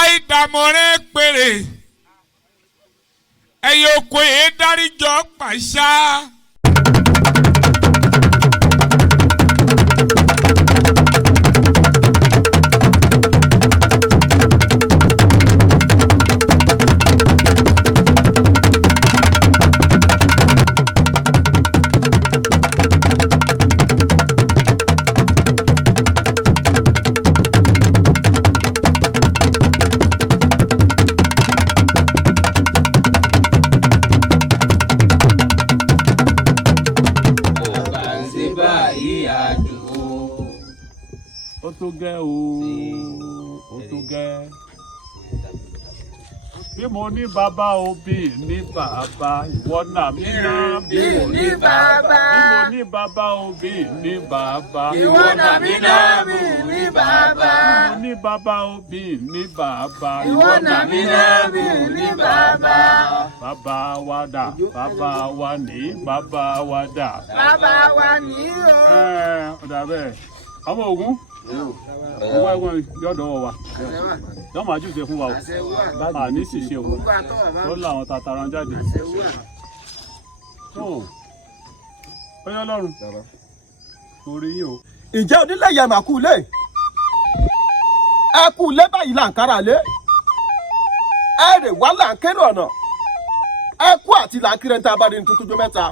àìdàmọ̀rẹ́ péré ẹ̀yìn oko yìí dáríjọ́ pàṣá. Tó gẹ́ o, ó tó gẹ́. Bí mo ní bàbá o, bí ní bàbá, ìwọ náà mi náà bí mo ní bàbá. Bí mo ní bàbá o, bí ní bàbá, ìwọ náà mi náà bí ní bàbá. Bí mo ní bàbá o, bí ní bàbá, ìwọ náà mi náà bí ní bàbá. Bàbá wa dà, bàbá wa ní, bàbá wa dà. Bàbá wa ní o. Ọ̀dà bẹ́ẹ̀, ọmọ Ògún. Owó ẹ̀wọ̀n yọ̀dọ̀ wa yọ̀ máa jù ṣe fún wa o àní sì ṣe o ó láwọn tataran jáde ọyọ́ ọlọ́run orí yìí o. Ìjẹ́ onílé yẹn mà kú lé ẹ kú lé báyìí là ń kára lé ẹ rè wá là ń kéré ọ̀nà ẹ kú àti là ń kiri ẹni tá a bá rí ní tuntun jó mẹ́ta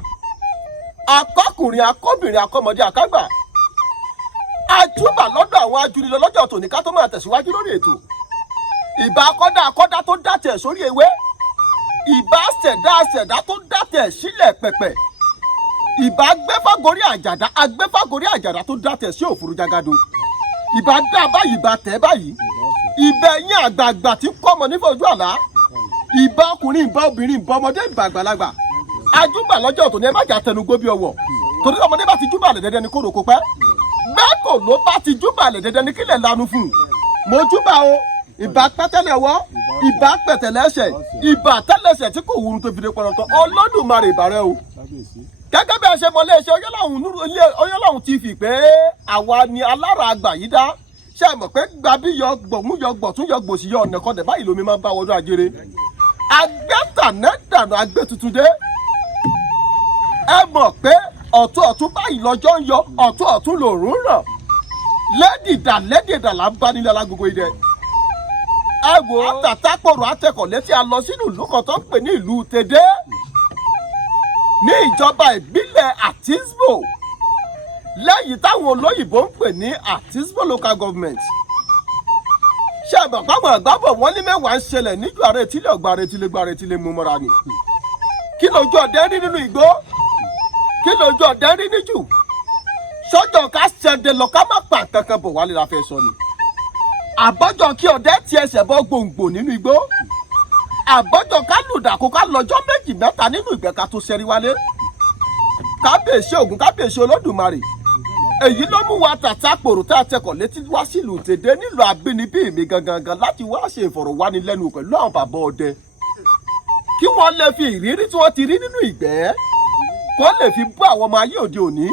akọkùnrin akọbìnrin akọmọdé akágbà àjúbà lọ́dọ̀ àwọn ajúnilọ lọ́jọ́ tòní ká tó máa tẹ̀síwájú lórí ètò ìbá akọ́dá tó dátẹ̀ sórí ewé ìbá ṣẹ̀dá tó dátẹ̀ sílẹ̀ pẹ̀pẹ̀ ìbá agbẹ́fàgorí àjàdá tó dátẹ̀ sí òfurufú jagado ìbá dá báyìí ìbá tẹ̀ báyìí ìbẹ̀ yín àgbààgbà tí kọ́mọ nífojú àlá ìbá ọkùnrin ìbá obìnrin ìbá ọmọdé ìbá àgbàlagbà àjúbà lọ́jọ́ tòní ẹ má jà tẹnugbó bí ọwọ́ torí ọmọdé bá ti júbà lẹ̀ dẹ́dẹ́ ni kóró kó pẹ́ gbẹ́kò ló bá ti júbà lẹ̀ dẹ́dẹ́ ní kílẹ̀ lanu fún un mo júbà o ìbá pẹ́tẹ́lẹ̀ wọ́ ìbá pẹ̀tẹ̀lẹ̀ ẹsẹ̀ ìbá tẹ́lẹsẹ̀ tí kò wúru tó fi dé pọ̀lọ́tọ̀ Olódùmarè ìbàrẹ̀ o gẹ́gẹ́ bí a ṣe mọ iléeṣẹ́ Oyọ́lọ́hun ti fi pé àwa ni alára àgbà yìí dá ṣe mọ̀ pé gbàbí yọ gbọ̀mú yọ gbọ̀tún yọ gbòsì yọ ọ̀nà kan dẹ̀ báyìí lómi máa ń bá wọdún ajere agbẹ́tànẹ́dànù agbẹ́tuntun dé ẹ mọ̀ pé ọ̀tún báyìí lọ́jọ́ ń yọ ọ̀tún lòrùn ràn lẹ́dìdà là ń bá nílẹ̀ alágbogbo idẹ. ẹ wò ó àtàtàpọ̀rọ̀ àtẹkọ̀ létí a lọ sínú ìlú kan tó ń pè ní ìlú Tèdè ní ìjọba ìbílẹ̀ Àtísbò lẹ́yìn táwọn olóyìnbó ń pè ní Àtísbò local government. ṣé àgbàpamọ́ àgbàbọ̀ wọn ní mẹ́wàá ń ṣẹlẹ̀ níjọ ààrẹ etílé ọgbà ààrẹ etílé mú ààrẹ etílé mú mọ́ra ni. kí lójú ọdẹ rí nínú igbó kí lójú ọdẹ rí níjù sọ́jọ́ ká ṣẹ̀dẹ̀ lọ ká má pa kankan bọ̀ wálé la fẹ́ sọ ni. àbọ́jọ́ kí ọdẹ ti ẹsẹ̀ bọ́ gbòǹgbò nínú igbó àbọ́jọ́ ká lùdàkú ká lọ́jọ́ méjì mẹ́ta nínú ìgbẹ́ ká tó ṣẹ́rí wálé. kábíyèsí Ògún kábíyèsí Olódùmarè èyí ló mú wa tàtàpòrò tá a tẹkọ̀ létí wá sílùú Tèdè nílùú abínibí mi gangan láti wá ṣe ìfọ̀rọ̀wánilẹ́nuwò pẹ̀lú àwọn bàbá ọdẹ kí wọ́n lè fi ìrírí tí wọ́n ti rí nínú ìgbẹ́ kó lè fi bú àwọn ọmọ ayé òde òní.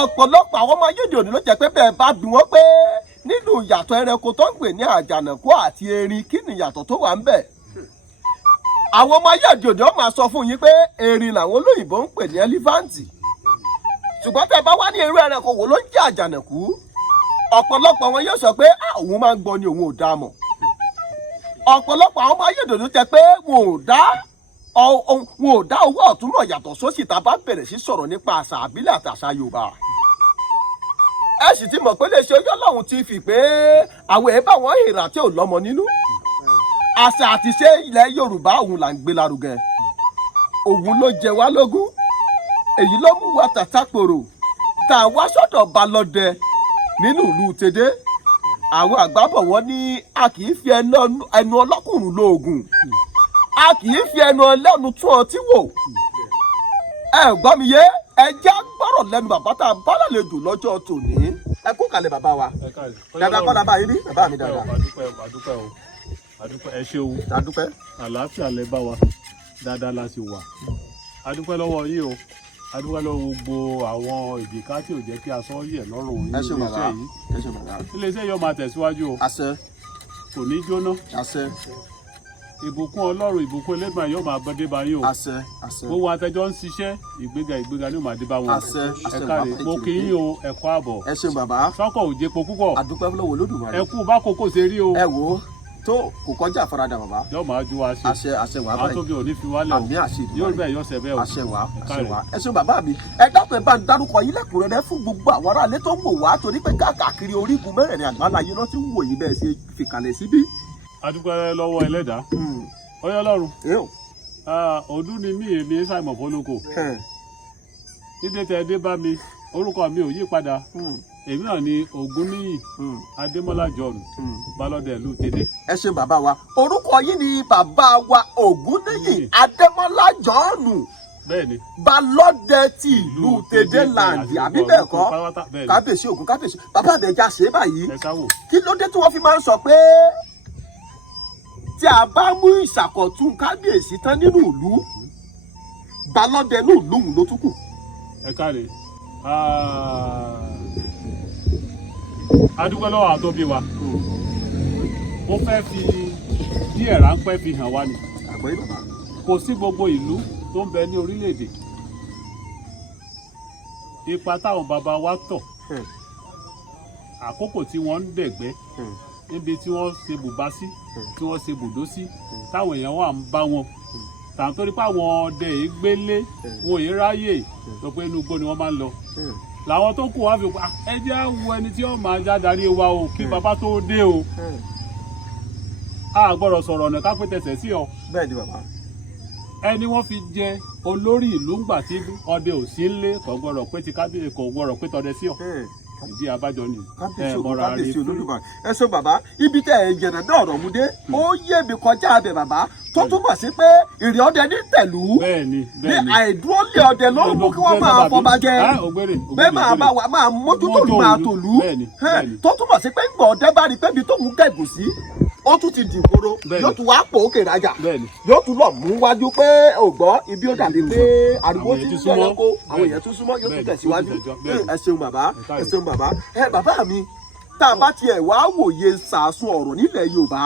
ọ̀pọ̀lọpọ̀ àwọn ọmọ ayé òde òní ló jẹ́ pé bẹ́ẹ̀ bá bí wọ́n pé nínú ìyàtọ̀ ẹranko tó ń pè ní àjànàkú àti erin kí ni ìyàtọ̀ tó wà ń bẹ̀. àwọn ọmọ ayé òde òní wọ́n máa sọ fún yín pé erin làwọn olóyìnbó ń pè ní ẹlífáǹtì ṣùgbọ́n tẹ́ bá wá ní irú ẹranko wo ló ń jẹ́ àjànàkú ọ̀pọ̀lọpọ̀ wọn yóò sọ pé òun máa ń gbọ́ ni òun ò dá mọ̀. ọ̀pọ̀lọpọ̀ àwọn ọmọ ayé òde òní jẹ́ pé wọn ò dá owó ọ̀tún mọ̀ yàtọ̀ sósì tá a bá bẹ̀rẹ̀ sí sọ̀rọ̀ nípa àṣà àbílẹ̀ àti àṣà Yorùbá. ẹ sì ti mọ̀ pé iléeṣẹ́ Oyọ́lọ́hun ti fi pé àwọn èèbà wọn hìrà tí ò lọ́mọ nínú. àṣà àti ṣe ilẹ̀ Yorùbá òun là ń gbé lárugẹ. Ògún ló jẹ wá lógún. èyí ló mú wa tàtàpòrò tá a wá sọ́dọ̀ balọ̀dẹ nínú ìlú Tèdè. àwọn àgbà bọ̀ wọ́n ní a kì í fi ẹnu ọlọ́kùnrin lóògùn a kì í fi ẹnu ọlẹ́nu tún ọtí wò. ẹ gbọ́ mi yé ẹ já gbọ́rọ̀ lẹ́nu bàbá tá a bá lálejò lọ́jọ́ tòní. ẹ kú kalẹ̀ bàbá wa dáadáa kọ́ dábàá yín ní bàbá mi dáadáa. Adúpẹ́ ẹ ṣeun. Adúpẹ́. Àlàáfíà lẹ bá wa dáadáa la sì wà. Adúpẹ́ lọ́wọ́ yín o adúgbò lọ gbogbo àwọn ìdíkà tí ò jẹ́ kí aṣọ yẹ̀ lọ́rùn ẹ ṣe bàbá iléeṣẹ́ yìí. ẹ ṣe bàbá. iléeṣẹ́ yóò máa tẹ̀síwájú o. àṣẹ. kò ní jóná. àṣẹ. ìbùkún Ọlọ́run ìbùkún Elédùmarè yóò máa bọ́ dé bá yín o. àṣẹ àṣẹ. gbogbo àtẹjọ́ ń ṣiṣẹ́ ìgbéga ni ó máa dé bá wọn. àṣẹ àṣẹ ẹ káre mo kí yín o ẹ kú àbọ̀. ẹ ṣe bàbá. sọ́kọ̀ ò jẹpo púpọ̀. àdúpẹ́ lọ́wọ́ Olódùmarè. ẹ kú bá kókó ṣe rí o. ẹ wò ó tó kò kọjá àfaradà bàbá. yóò máa ju wa ṣe. àṣẹ àṣẹ wà báyìí. àtòbí ò ní fi wálẹ̀ o. àmì àṣẹ ìdúrà yóò bẹ́ẹ̀ yọ ṣẹ bẹ́ẹ̀ o. àṣẹ wà àṣẹ wà. ẹ ṣe bàbá mi ẹ dákun ẹ bá ń dárúkọ yín lẹ́kùnrẹ́rẹ́ fún gbogbo àwọn aráalé tó ń wò wá torí pé káàkiri orígun mẹ́rẹ̀ẹ̀rin àgbáláyé ló ti ń wò yín bẹ́ẹ̀ ṣe fìkàlẹ̀ síbí. adúpẹ́ lọ́wọ́ Ẹlẹ́dàá. ọyọ́ Ọlọ́run ọdún ni mí èmi ṣàìmọ̀ fọlọ́kọ̀ dídé tẹ dé bá mi orúkọ mi ò yí padà èmi náà ni Ògúnníyì Adémọ́lá John balọ̀dẹ̀ ìlú Tèdè. ẹ ṣe bàbá wa orúkọ yín ni bàbá wa Ògúnníyì Adémọ́lá John bẹ́ẹ̀ni balọ̀dẹ̀ ti ìlú Tèdè láǹdì àbí bẹ́ẹ̀ kọ́ kábíyèsí Ògún kábíyèsí bàbá àbẹ̀já ṣe é báyìí kí ló dé tí wọ́n fi máa ń sọ pé tí a bá mú ìṣàkọ̀tún kábíyèsí tán nínú ìlú balọ̀dẹ̀ inú ìlú òun ló tún kù. ẹ káre adúgbò lọ́wọ́ àtọ́bí wa ó fẹ́ fi díẹ̀ ráńpẹ́ fi hàn wá ni kò sí gbogbo ìlú tó ń bẹ ní orílẹ̀-èdè ipa táwọn bàbá wa tọ̀ àkókò tí wọ́n ń dẹ̀gbẹ́ níbi tí wọ́n ṣe bùbá sí tí wọ́n ṣe bùdó sí táwọn èèyàn wà ń bá wọn tàǹtórí pé àwọn ọdẹ yìí gbélé wọn ò yé ráyè lọ pé inú igbó ni wọ́n máa ń lọ làwọn tó kù wá fi pa ẹ jẹ́ wo ẹni tí ó máa já darí wa o kí bàbá tó dé o a gbọ́dọ̀ sọ̀rọ̀ ọ̀nà ká pé tẹsẹ̀ sí ọ. bẹ́ẹ̀ ni bàbá. ẹni wọ́n fi jẹ olórí ìlú ńgbà tí ọdẹ ò sí ńlé kò gbọ́dọ̀ pé ti kábíyèsí kò gbọ́dọ̀ pé tọdẹ sí ọ. ìdí abájọ ni kábíyèsí Olódùmarè ẹ sọ bàbá ibi tẹ ẹ yẹnà náà ọ̀rọ̀ mu dé ó yé mi kọjá abẹ bàbá tó túmọ̀ sí pé ìrì ọdẹ ní tẹ̀lú ní àìdúró lé ọdẹ ló ń mú kí wọ́n máa fọba jẹ bẹ́ẹ̀ máa bá wa máa mójútó lù máa tòlú tó túmọ̀ sí pé ńgbà ọdẹ bá rí pé ibi tóun gẹ̀gùn sí ó tún ti dìgboro yóò tún wá pò ókè rajà yóò tún lọ mú wájú pé ò gbọ́ ibi ó dàbí pé àdúgbò ti ń jẹ́ kó àwọn èèyàn tún súnmọ́ yóò tún tẹ̀síwájú ẹ ṣeun bàbá ẹ ṣeun bàbá bàbá mi tá a bá tiẹ̀ wá wòye sàásùn ọ̀rọ̀ nílẹ̀ Yorùbá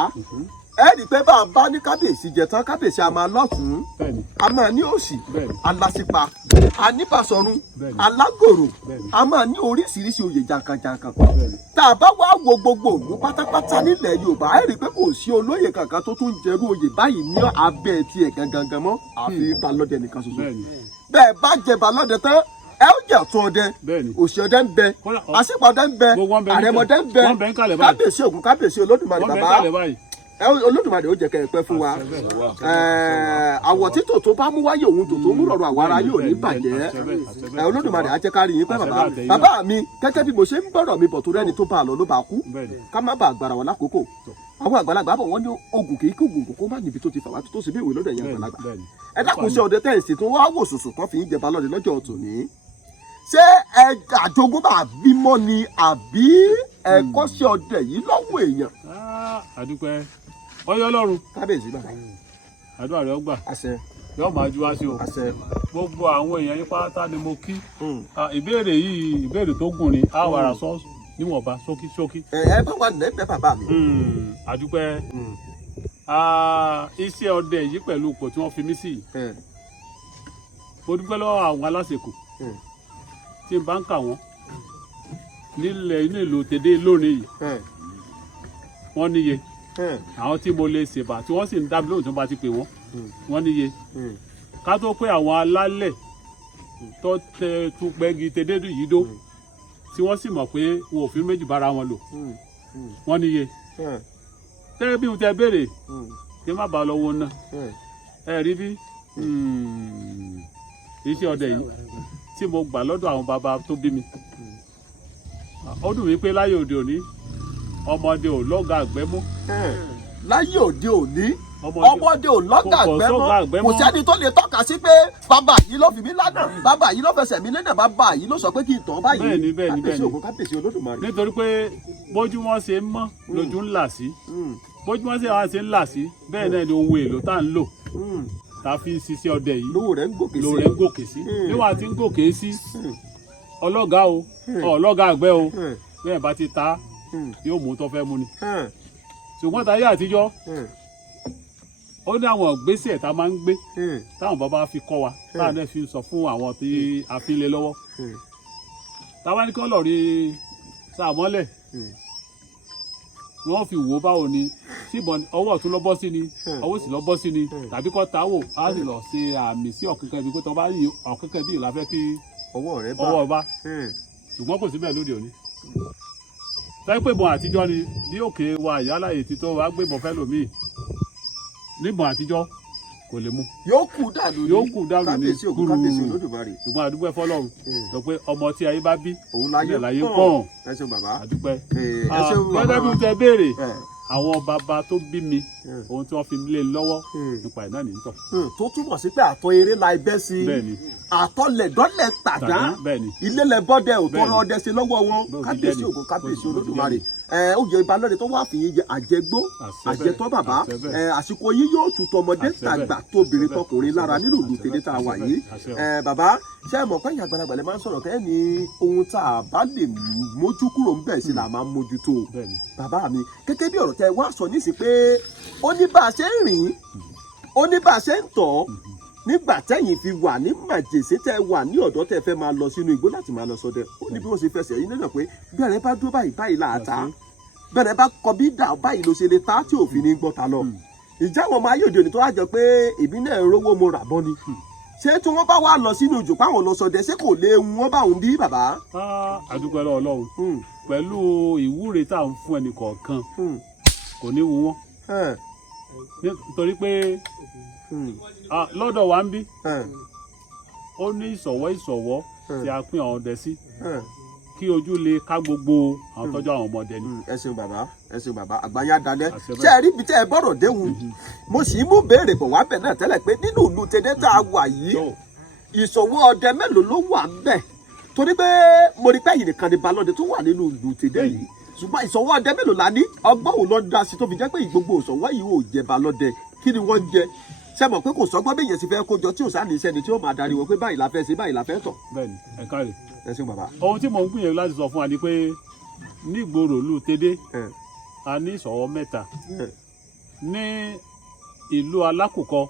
ẹ rí i pé bá a bá ní kábíyèsí jẹ tán kábíyèsí a máa lọ́tún a máa ní òsì alásìpa aníbàsọ̀run alágòrò a máa ní oríṣiríṣi oyè jàǹkànjàǹkàn tá a bá wá wo gbogbo òlú pátápátá nílẹ̀ Yorùbá ẹ rí i pé kò sí olóyè kankan tó tún jẹrú oyè báyìí ní abẹ́ tiẹ̀ gangan mọ́ àfi balọ̀dẹ nìkan ṣoṣo bẹ́ẹ̀ bá jẹ balọ̀dẹ tán ẹ ó jẹ ọ̀tún ọdẹ òsì ọdẹ ń bẹ àṣìpọ̀ ọdẹ ń bẹ àrẹ̀mọdẹ ń bẹ kábíyèsí Ògún kábíyèsí Olódùmarè bàbá Olódùmarè ó jẹ́ kẹ́ ẹ pẹ́ fún wa àwọ̀ títò tó bá mú wáyé òun tò tó mú rọrùn àwa ara yóò ní bàjẹ́ Olódùmarè á jẹ́ ká rí yín pẹ́ bàbá mi gẹ́gẹ́ bí mo ṣe ń bọ̀rọ̀ mi bọ̀ tó rẹ́ni tó bá a lọ ló bá kú ká má bàa gbàrà wọn lákòókò àwọn àgbàlagbà bọ̀ wọ́n ní ogun kì í kí ogun kókó má níbi tó ti fà wá tó sì bí ìwé lọ́dọ̀ yẹn àgbàlagbà ẹ dákun ṣe ọdẹ tẹ̀sí tó wá wò sòsò kan fi ń jẹba lọ́dẹ lọ́jọ́ tòní ṣé ẹ àjogúnbá bímọ ni àbí ẹ̀kọ́ sí ọdẹ yìí lọ́wọ́ èèyàn. àdúpẹ́ ọyọ́ Ọlọ́run kábíyèsí bàbá àdúrà rẹ̀ ọgbà yóò máa ju wá sí o gbogbo àwọn èèyàn yín pátá ni mo kí ìbéèrè yìí ìbéèrè tó gùn ni a wàrà sọ níwọ̀nba ṣókí. ẹ bá wà nínú ẹgbẹ́ bàbá mi. àdúpẹ́ iṣẹ́ ọdẹ yìí pẹ̀lú ipò tí wọ́n fi mí sí mo dúpẹ́ lọ́wọ́ àwọn aláṣekù tí n bá ń kà wọ́n nílẹ̀ inú ìlú Tèdè lónìí yìí wọ́n níye àwọn tí mo lè ṣèbà tí wọ́n sì ń dábìlì lóhùn tí wọ́n bá ti pè wọ́n níye ká tó pé àwọn alálẹ̀ tó tún pẹ́gi Tèdè yìí dó tí wọ́n sì mọ̀ pé wọn ò fi méjì bára wọn lò wọ́n níye tẹ́lẹ̀ bí mo tẹ béèrè kí n má bàa lọ wo ná ẹ rí bí iṣẹ́ ọdẹ yìí tí mo gbà lọ́dọ̀ àwọn bàbá tó bí mi ó dùn mí pé láyé òde òní ọmọdé ò lọ́gà àgbẹ̀ mọ́. láyé òde òní ọmọdé ò lọ́gà àgbẹ̀ mọ́ kò sẹ́ni tó lè tọ́ka sí pé bàbá yìí ló fi mí lánàá bàbá yìí ló fẹsẹ̀ mi lẹ́nà bàbá yìí ló sọ pé kí n tàn báyìí kábíyèsí Ògún kábíyèsí Olódùmarè. nítorí pé bójú wọn ṣe ń mọ́ lójú ń là sí bójú wọn ṣe ń là sí bẹ́ẹ̀ náà ni ohun èlò tá à ń lò tá a fi ń ṣiṣẹ́ ọdẹ yìí lówó rẹ̀ ń gòkè sí. lówó rẹ̀ ń gòkè sí. níwọ̀n tí ń gòkè sí ọlọ́gà o ọlọ́gà àgbẹ̀ o bẹ́ẹ̀ bá ti ta yóò mú tó fẹ́ mú ni. ṣùgbọ́n táyé àtijọ́ ó ní àwọn ìgbésẹ̀ tá a máa ń gbé táwọn bàbá fi kọ́ wa táwọn náà fi sọ fún àwọn tí a fi lé lọ́wọ́. táwa ní kọ́ lọ rí sàmọ́lẹ̀ wọ́n fi wò ó báwo ni síbọn ọwọ́ ọ̀tún lọ bọ́ sí ni ọwọ́ sì lọ bọ́ sí ni tàbí kọ́ ta wò á sì lọ ṣe àmì sí ọ̀kẹ́kẹ́ ibi pé tó bá yí ọ̀kẹ́kẹ́ bíi la fẹ́ kí ọwọ́ rẹ̀ bá ṣùgbọ́n kò sí bẹ́ẹ̀ lóde òní. sọ pé ìbọn àtijọ́ ni bí òkè wa ìyálàyè ti tó wá gbé ìbọn fẹ́ lòmíì níbọn àtijọ́ kò lè mú. yóò kú dànù ní kábíyèsí Ògún kábíyèsí Olódùmarè. ṣùgbọ́n àdúpẹ́ fọlọ́run sọ pé ọmọ tí ayé bá bí òun láyé pọ̀n. ẹ ṣeun bàbá. àdúpẹ́. ẹ ṣeun bàbá. gẹ́gẹ́ bí mo tẹ béèrè àwọn bàbá tó bí mi ohun tí wọ́n fi lé lọ́wọ́ nípa ẹ̀ náà nìyí tọ̀. tó túmọ̀ sí pé àtọ̀ eré la ẹbẹ́ sí àtọ̀lẹ̀dọ́lẹ̀ tàdá ilé lẹ bọ́dẹ ò tọrọ ọdẹ sí lọ́wọ́ wọn kábíyèsí Ògún kábíyèsí Olódùmarè oyè ìbálòdè tó wà fìyìn jẹ àjẹgbó àjẹtọ́ bàbá àsìkò yìí yóò tún tọmọdé tàgbà tóbìnrin tọkùnrin lára nínú ìlú tèdè tá a wà yìí bàbá ṣé ẹ mọ̀ pé ìyá àgbàlagbà lè máa ń sọ̀rọ̀ kẹ́ ni ohun tá a bá lè mójú kúrò ń bẹ̀ sí là máa ń mójútó bàbá mi kékeré bí ọ̀rọ̀ tẹ wá sọ nísìnyí pé ó ní bá a ṣe ń rìn ó ní bá a ṣe ń tọ̀ nígbà tẹ́yìn fi wà ní màjèṣe tẹ́ wà ní ọ̀dọ́ tẹ́ fẹ́ máa lọ sínú igbó láti máa lọ ṣọdẹ ó ní bí wọ́n ṣe fẹsẹ̀ yín lọ́nà pé bẹ́ẹ̀rẹ̀ bá dúró báyìí láàtá bẹ́ẹ̀rẹ̀ bá kọ bí dà báyìí ló ṣe lè ta tí òfin ní gbọ́ta lọ. ìjà wọn máa yóò di òní tó wá jọ pé èmi náà ń rówó mo rà bọ́ ni ṣé tí wọ́n bá wà lọ sínú ìjò páwọn lọ ṣọdẹ ṣé kò lè wọ́n bá òun bí bàbá. àdúgbò Ọlọ́run pẹ̀lú ìwúre tá à ń fún ẹnì kọ̀ọ̀kan kò ní wù wọ́n nítorí pé lọ́dọ̀ wa ń bí ó ní ìṣọ̀wọ́ tí a pín àwọn ọdẹ sí kí ojú lè ká gbogbo àwọn tọ́jú àwọn ọmọdé ni. ẹ ṣeun bàbá àgbáyá dalẹ̀ ṣé ẹ rí ibi tẹ́ ẹ bọ́rọ̀ déhùn mo sì mú béèrè bọ̀ wá bẹ̀ náà tẹ́lẹ̀ pé nínú ìlú tèdè tá a wà yìí ìṣòwò ọdẹ mélòó ló wà bẹ́ẹ̀ torí pé mo rí pé ẹ̀yin nìkan ni balọ̀dẹ tó wà nínú ìlú tèdè yìí ṣùgbọ́n ìṣòwò ọdẹ mélòó la ní ọgbọ́n òun lọ dá sí tó fi jẹ́ pé gbogbo ìṣòwò yìí ò jẹ balọ̀dẹ kí ni wọ́n jẹ ṣe mọ̀ pé kò sọ́gbọ́n bẹ́ẹ̀ yẹn sì fẹ́ kójọ tí ò sáà ní iṣẹ́ ni tí ó máa darí wọn pé báyìí la fẹ́ ṣe báyìí la fẹ́ tọ̀. bẹ́ẹ̀ni ẹ káre ẹ ṣeun bàbá. ohun tí mò ń gbìyànjú láti sọ fún wa ni pé ní ìgboro ìlú tèdè a ní ìṣọ̀wọ́ mẹ́ta ní ìlú alákùkọ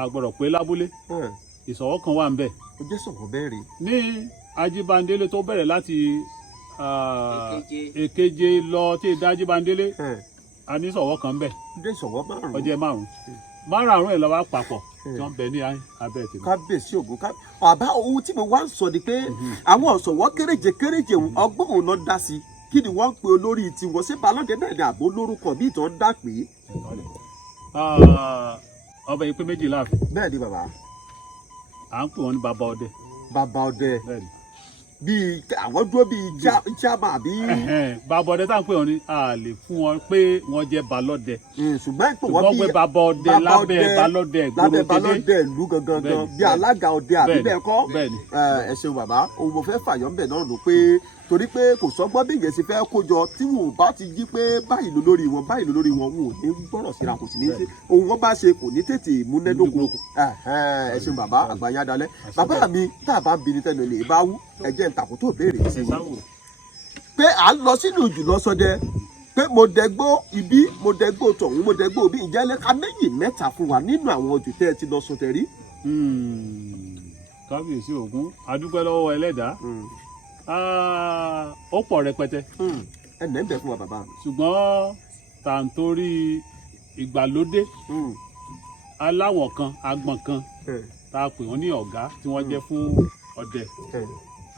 àgbọ̀rọ̀ pé lábúlé ìṣọ̀wọ́ kan wà ń bẹ̀. ó jẹ́ sọ̀rọ̀ bẹ́ẹ̀ rí. ní Ajíbandélé tó bẹ̀rẹ̀ láti Èkeje lọ tí ì dá Ajíbandélé a ní ìṣọ̀wọ́ kan ń bẹ̀. ó jẹ́ ìṣọ̀wọ́ márùn-ún. ó jẹ́ márùn-ún ẹ̀ lọ́wọ́ papọ̀ tí wọ́n bẹ ní abẹ́ tèmi. kábíyèsí Ògún bàbá ohun tí mo wá ń sọ ni pé àwọn ọ̀ṣọ̀wọ́ kéréje ọgbọ́n òun lọ dá sí kí ni wọ́n ń pe olórí tiwọn ṣé balọ̀dẹ náà ní àbó lórúkọ bí ìtàn dá pé. ọba yìí pé méjì láàfin. bẹ́ẹ̀ ni bàbá. à ń pè wọ́n ní bàbá ọdẹ. bàbá ọdẹ bíi àwọn dúró bíi jáàmà àbí. bàbá ọdẹ tá à ń pè wọ́n ní a lè fún wọn pé wọ́n jẹ́ balọ̀dẹ. ṣùgbọ́n ìpò wọ́n bíi bàbá ọdẹ lábẹ́ balọ̀dẹ gbòòrò lábẹ́ balọ̀dẹ ìlú gangan bíi alága ọdẹ àbí bẹ́ẹ̀ kọ́. ẹ ṣeun bàbá òun mo fẹ́ fàyọ́ ń bẹ̀ náà lò pé torí pé kò sọ́gbọ́n bí ìyẹn ṣe fẹ́ kójọ tí wọn ò bá ti jí pé báyìí ló lórí wọn wọn ò ní gbọ́rọ̀ síra kò sì ní sí ohun wọn bá ṣe kò ní tètè múnẹ́dógún ẹ ṣeun bàbá àgbáyá dalẹ̀ bàbá mi tá a bá ń bi ní tẹnu lè bá wú ẹjẹ ntàkùn tó béèrè sí i pé à ń lọ sínú ìjùlọ sọdẹ pé mo dẹgbó ibi mo dẹgbó tọ̀hún mo dẹgbó bí ìjẹ́ lẹ́ka méjì mẹ́ta fún wa nínú àwọn ojú tẹ́ ẹ ti lọ sọdẹ rí. kábíyèsí Ògún adúpẹ́ lọ́wọ́ ẹlẹ́dàá ó pọ̀ rẹpẹtẹ. ẹ nẹ́ ń bẹ̀ fún wa bàbá. ṣùgbọ́n tàǹtórí ìgbàlódé aláwọ̀ kan agbọ̀n kan tá a pè wọ́n ní ọ̀gá tí wọ́n jẹ́ fún ọdẹ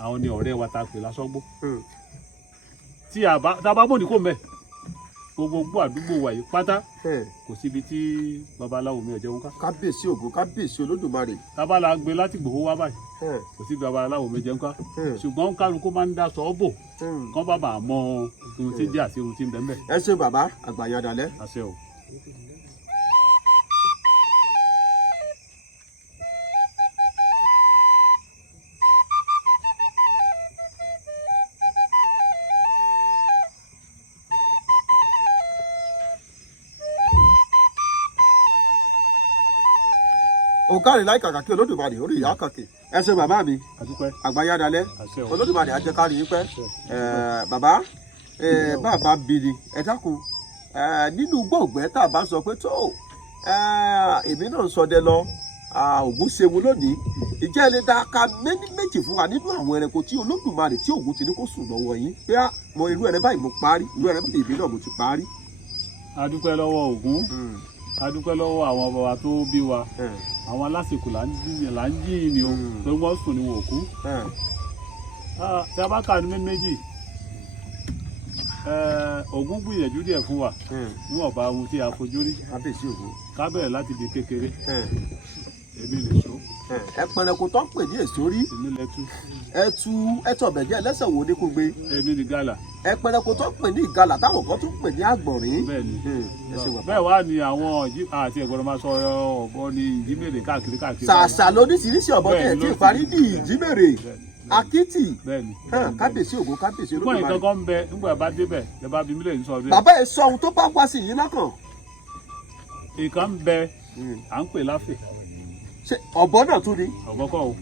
àwọn ni ọ̀rẹ́ wa tá a pè lásọgbó tí a bá bò ní kò mẹ́ gbogbo àdúgbò wa yìí pátá kò síbi tí babaláwo mi ò jẹun ká. kábíyèsí Ògún kábíyèsí Olódùmarè. tábà la gbé láti Ìgbòho wá báyìí kò síbi babaláwo mi jẹun ká ṣùgbọ́n kálukú máa ń dá sọ ọ́ bò kán bá bàa mọ ohun tí ń jẹ́ àti ohun tí ń bẹ ń bẹ. ẹ ṣe bàbá àgbàyàn dalẹ̀. àṣẹ o. òkàrí láì kàkà kí olódùmarè orí ìyá kàkè ẹ ṣé bàbá mi àdúpẹ́ àgbáyádalẹ àṣẹ o. olódùmarè àjẹkárí yín pẹ́ bàbá bàbá bìrì ẹ dákun nínú gbọ̀ngbẹ́ tá a bá sọ pé tó èmi náà ń sọdẹ lọ Ògún ṣeun lónìí ìjẹ́ ilé dáka méjì fún wa nínú àwọn ẹranko tí olódùmarè tí Ògún ti ní kó sùn lọ́wọ́ yín pé mo irú ẹrẹ báyìí mo parí irú ẹrẹ báyìí èmi náà mo ti parí. adúpẹ́ lọ́wọ́ Ògún adúpẹ́ lọ́wọ́ àwọn ọba wa tó bí wa àwọn alásìkò là ń jí ni o pé wọ́n sùn ní wọn ò kú. tí a bá kà ní méjì Ògún gbìyànjú díẹ̀ fún wa níwọ̀nba ohun tí a fojú rí kábíyèsí Ògún ká bẹ̀rẹ̀ láti di kékeré èmi lè so. ẹ pẹrẹkù tó ń pè ní èso rí èmi lè tú. ẹtù ọbẹ̀jẹ́ ẹlẹ́sẹ̀ wo ní kó gbé. èmi ni gàlà. ẹ pẹrẹkù tó ń pè ní ìgalà táwọn kan tó ń pè ní àgbọ̀nrín. bẹ́ẹ̀ni bẹ́ẹ̀ wá ni àwọn àti ẹ̀gbọ́n máa sọ ọ̀bọ ní ìjímèrè káàkiri. ṣàṣà lóríṣiríṣi ọ̀bọ tẹ̀ tí ìparí ní ìjímèrè akitì kábíyèsí Ògún kábíyèsí Olódùmarè. ṣùgbọ́n ìkankan ń bẹ nígbà bá débẹ̀ lè bá bí mílíọ̀nù sọ ọdún. bàbá ẹ sọ ohun tó bá wá sí yín lọ́kàn. ìkan ń bẹ à ń pè láfè. ṣe ọ̀bọ náà tún ni. ọ̀gọ́kọ̀ o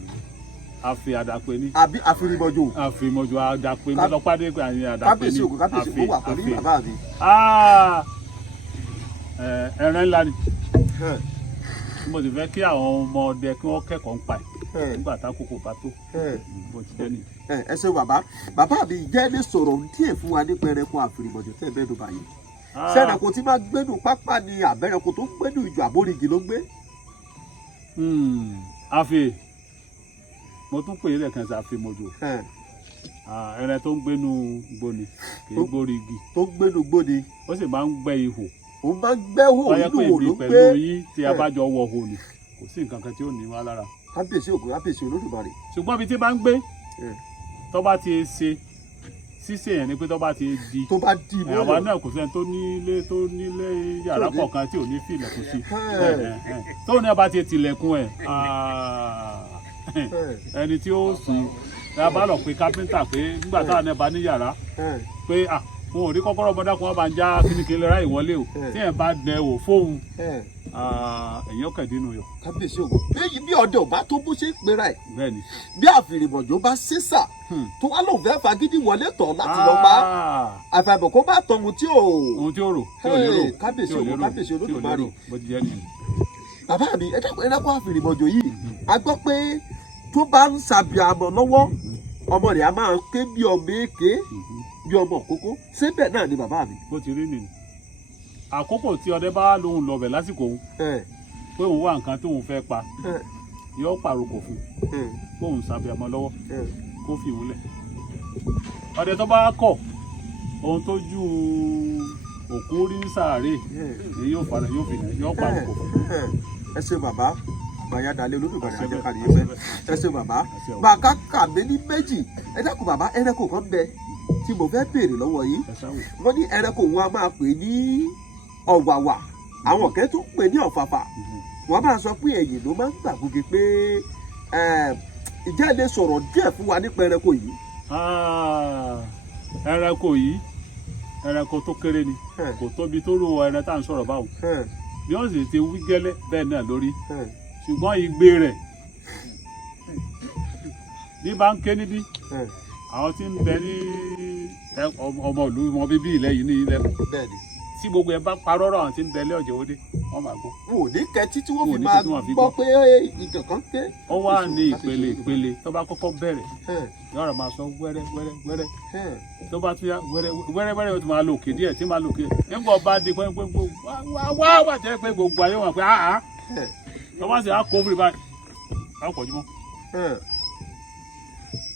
àfè àdàpè ni. àbí àfìrìmọ̀jò. àfìrìmọ̀jò àdàpè ní lọ́pàdé pé àyìn àdàpè ni. kábíyèsí Ògún kábíyèsí Ògún wà pẹ̀lú bàbá mi. ẹran ńlá ni mo sì fẹ́ kí àwọn ọmọ ọdẹ kí wọ́n kẹ́kọ̀ọ́ ń pa ẹ̀ nígbà tákòókò bá tó bó ti jẹ́ nìyí. ẹ ṣé bàbá mi jẹ́ ní sọ̀rọ̀ díẹ̀ fún wa nípa ẹranko àfìrìmọ̀jò tẹ́ bẹ́ẹ̀ ló bá yìí. sẹ́ẹ̀rẹ̀kọ tí máa gbẹ́nu pápá ni àbẹ́rẹ́kọ tó ń gbẹ́nu ìjọ àbórígi ló ń gbé. àfè mo tún pè é lẹ́ẹ̀kan sí àfìmọ̀jò ẹran tó ń gbénu gbóni kì í gbórí igi. tó ń gbénu gbóni. ó sì máa ń gbẹ́ ihò. ó máa ń gbẹ́ ihò inú ihò ló ń gbé. pẹ̀lú yín tí a bá jọ wọ ihò ni kò sí nǹkan kan tí ó ní wá lára. kábíyèsí Ògún kábíyèsí Olódùmarè. ṣùgbọ́n ibi tí bá ń gbé tó bá ti ṣe ṣíṣe yẹn ni pé tó bá ti di. tó bá di mọ́lẹ̀. àwa náà kò sẹ́ni tó nílé yàrá kọ̀ọ̀kan tí ò ní fi ilẹ̀kùn sí. tó ní ọba ti tilẹ̀kùn ẹ̀ ẹni tí ó sùn ẹ bá lọ pé kápẹ́ńtà pé nígbà táwọn ẹ bá ní yàrá pé wọn ò rí kọ́kọ́rọ́ bọ́dá kan wọ́n bá ń já kíníkíní lọ́ra ìwọlé o tí ẹ̀ bá dẹ wò fóun èyàn kẹ̀dínú yọ. kábíyèsí Ògún bí ọdẹ ò bá tó bó ṣe ń pera ẹ̀ bẹ́ẹ̀ni bí àfìrìmọ̀jò bá ṣèṣà tó wá lóun fẹ́ fagídí wọlé tọ̀ láti lọ pa àfàìmọ̀ kó bá tọ ohun tí ò rò tí ò lérò kábíyèsí Ògún kábíyèsí Olódùmarè. bó ti jẹ́ nìyí. bàbá mi ẹ̀dákọ̀ àfìrìmọ̀jò yìí a gbọ́ pé tó bá ń ṣàbíamọ lọ́wọ́ ọmọ rẹ̀ a máa ké bí ọmọ èké bí ọmọ òkókó síbẹ̀ náà ni bàbá mi. bó ti rí nìyí àkókò tí ọdẹ bá lóun lọbẹ lásìkò òun pé òun wá nǹkan tóun fẹ́ pa yóò pàrokò fún kóun ṣàbíamọ lọ́wọ́ kó fi ìwúlẹ̀ ọdẹ tó bá kọ̀ ohun tó ju òkú rí ń sàárè ni yóò pàrokò fún. ẹ ṣé bàbá àgbàyàdàlẹ Olódùmarè àjẹkárí yẹn fẹ ẹ ṣé bàbá bàkà kàmí ní méjì ẹ dákun bàbá ẹranko kan bẹ tí mo fẹ́ béèrè lọ́wọ́ yìí wọ́n ní ẹranko wọn a máa pè ní ọ̀wàwà àwọn kẹ́ tó pè ní ọ̀fàfà wọ́n máa sọ pé ẹ̀yìn ló máa ń gbàgbóge pé ìjẹ́ ẹ lè sọ̀rọ̀ díẹ̀ fún wa nípa ẹranko yìí. ẹranko yìí ẹranko tó kéré ni kò tóbi tó rò ẹran tá à ń sọ̀rọ̀ báwo bí wọ́n sì ti wí gẹ́lẹ́ bẹ́ẹ̀ náà lórí ṣùgbọ́n igbe rẹ̀ bí bá ń ké níbí àwọn tí ń bẹ ní ọmọ ìlú wọn bíbí ilẹ̀ yìí ní ilẹ̀ tí gbogbo ẹ bá parọ́rọ́ àwọn tí ń bẹ lé ọ̀jẹ̀ òde wọ́n máa gbọ́. wọn ò ní kẹtí tí wọ́n fi máa gbọ́ pé ìtàn kan ké. ó wà ní ìpele tó bá kọ́kọ́ bẹ̀rẹ̀ yọ̀rọ̀ máa sọ wẹ́rẹ́ tó bá tún yá wẹ́rẹ́ yóò tún máa lò òkè díẹ̀ tí máa lò òkè nígbà bá di pé wá jẹ́ pé gbogbo ayé wọn pé tó bá sì á kó obìnrin báyìí á pọ̀ jù mọ́.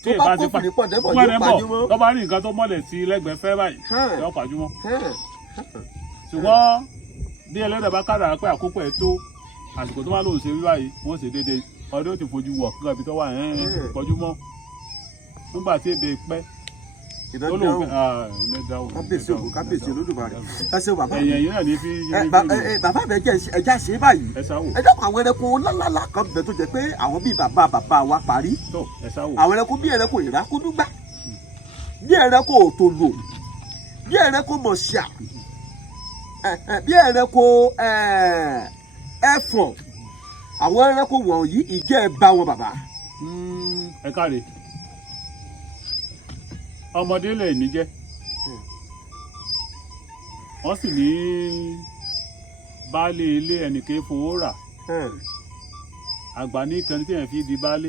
tó bá kó fìdí pọ̀ dẹ́bọ̀ yóò pàjùmọ́. tó bá rí nǹkan tó mọ́lẹ̀ sí lẹ́gbẹ̀ẹ́ fẹ́ báyìí yóò pàjùmọ́. ṣùgbọ́n bí ẹlẹ́dàá bá kádàrá pé àkókò ẹ̀ tó àsìkò tó máa lòun ṣe rí báyìí wọ́n ṣe déédéé ọdún ó ti fojú wọ̀ kí ibi tó wà pọ̀jùmọ́ nígbà tí ebè pẹ́ kábíyèsí Ògún kábíyèsí Olódùmarè ẹ ṣé bàbá ẹ̀yìn ẹ̀yìn náà ní fi bàbá mi ẹja ṣe báyìí ẹ dákun àwọn ẹranko lálálá kan bẹ tó jẹ pé àwọn bíi bàbá wa parí àwọn ẹranko bíi ẹranko ìrákúdúgbà bíi ẹranko òtòlò bíi ẹranko mọ̀ṣà bíi ẹranko ẹfọ̀n àwọn ẹranko wọ̀nyí ìjẹ́ ẹ bá wọn bàbá. ẹ káre ọmọdé lè ní jẹ́ wọ́n sì ní baálé ilé ẹnìkan fowó rà àgbà ní ìkànnì tí èèyàn fi di baálé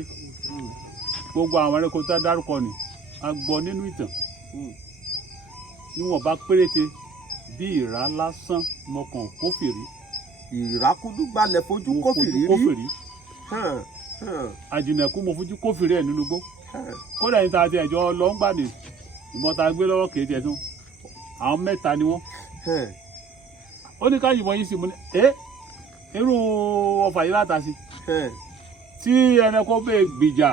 gbogbo àwọn ẹranko tá a dárúkọ ni a gbọ́ nínú ìtàn níwọ̀n bá péréte bí ìrá lásán mọkàn kófìrí. ìrákúdú gbalẹ̀ fojú kófìrí rí. àjìnàkú mo fojú kófìrí ẹ̀ nínú igbó kódà ní ta ti ẹ̀jọ́ lọ ń gbàdé ìbọn ta gbé lọ́wọ́ kèé tiẹ̀ tún àwọn mẹ́ta ni wọ́n. ó ní ká yìnbọn yín sí mu ní irú ọfà yìí láta sí tí ẹnìkan bẹ́ẹ̀ gbìjà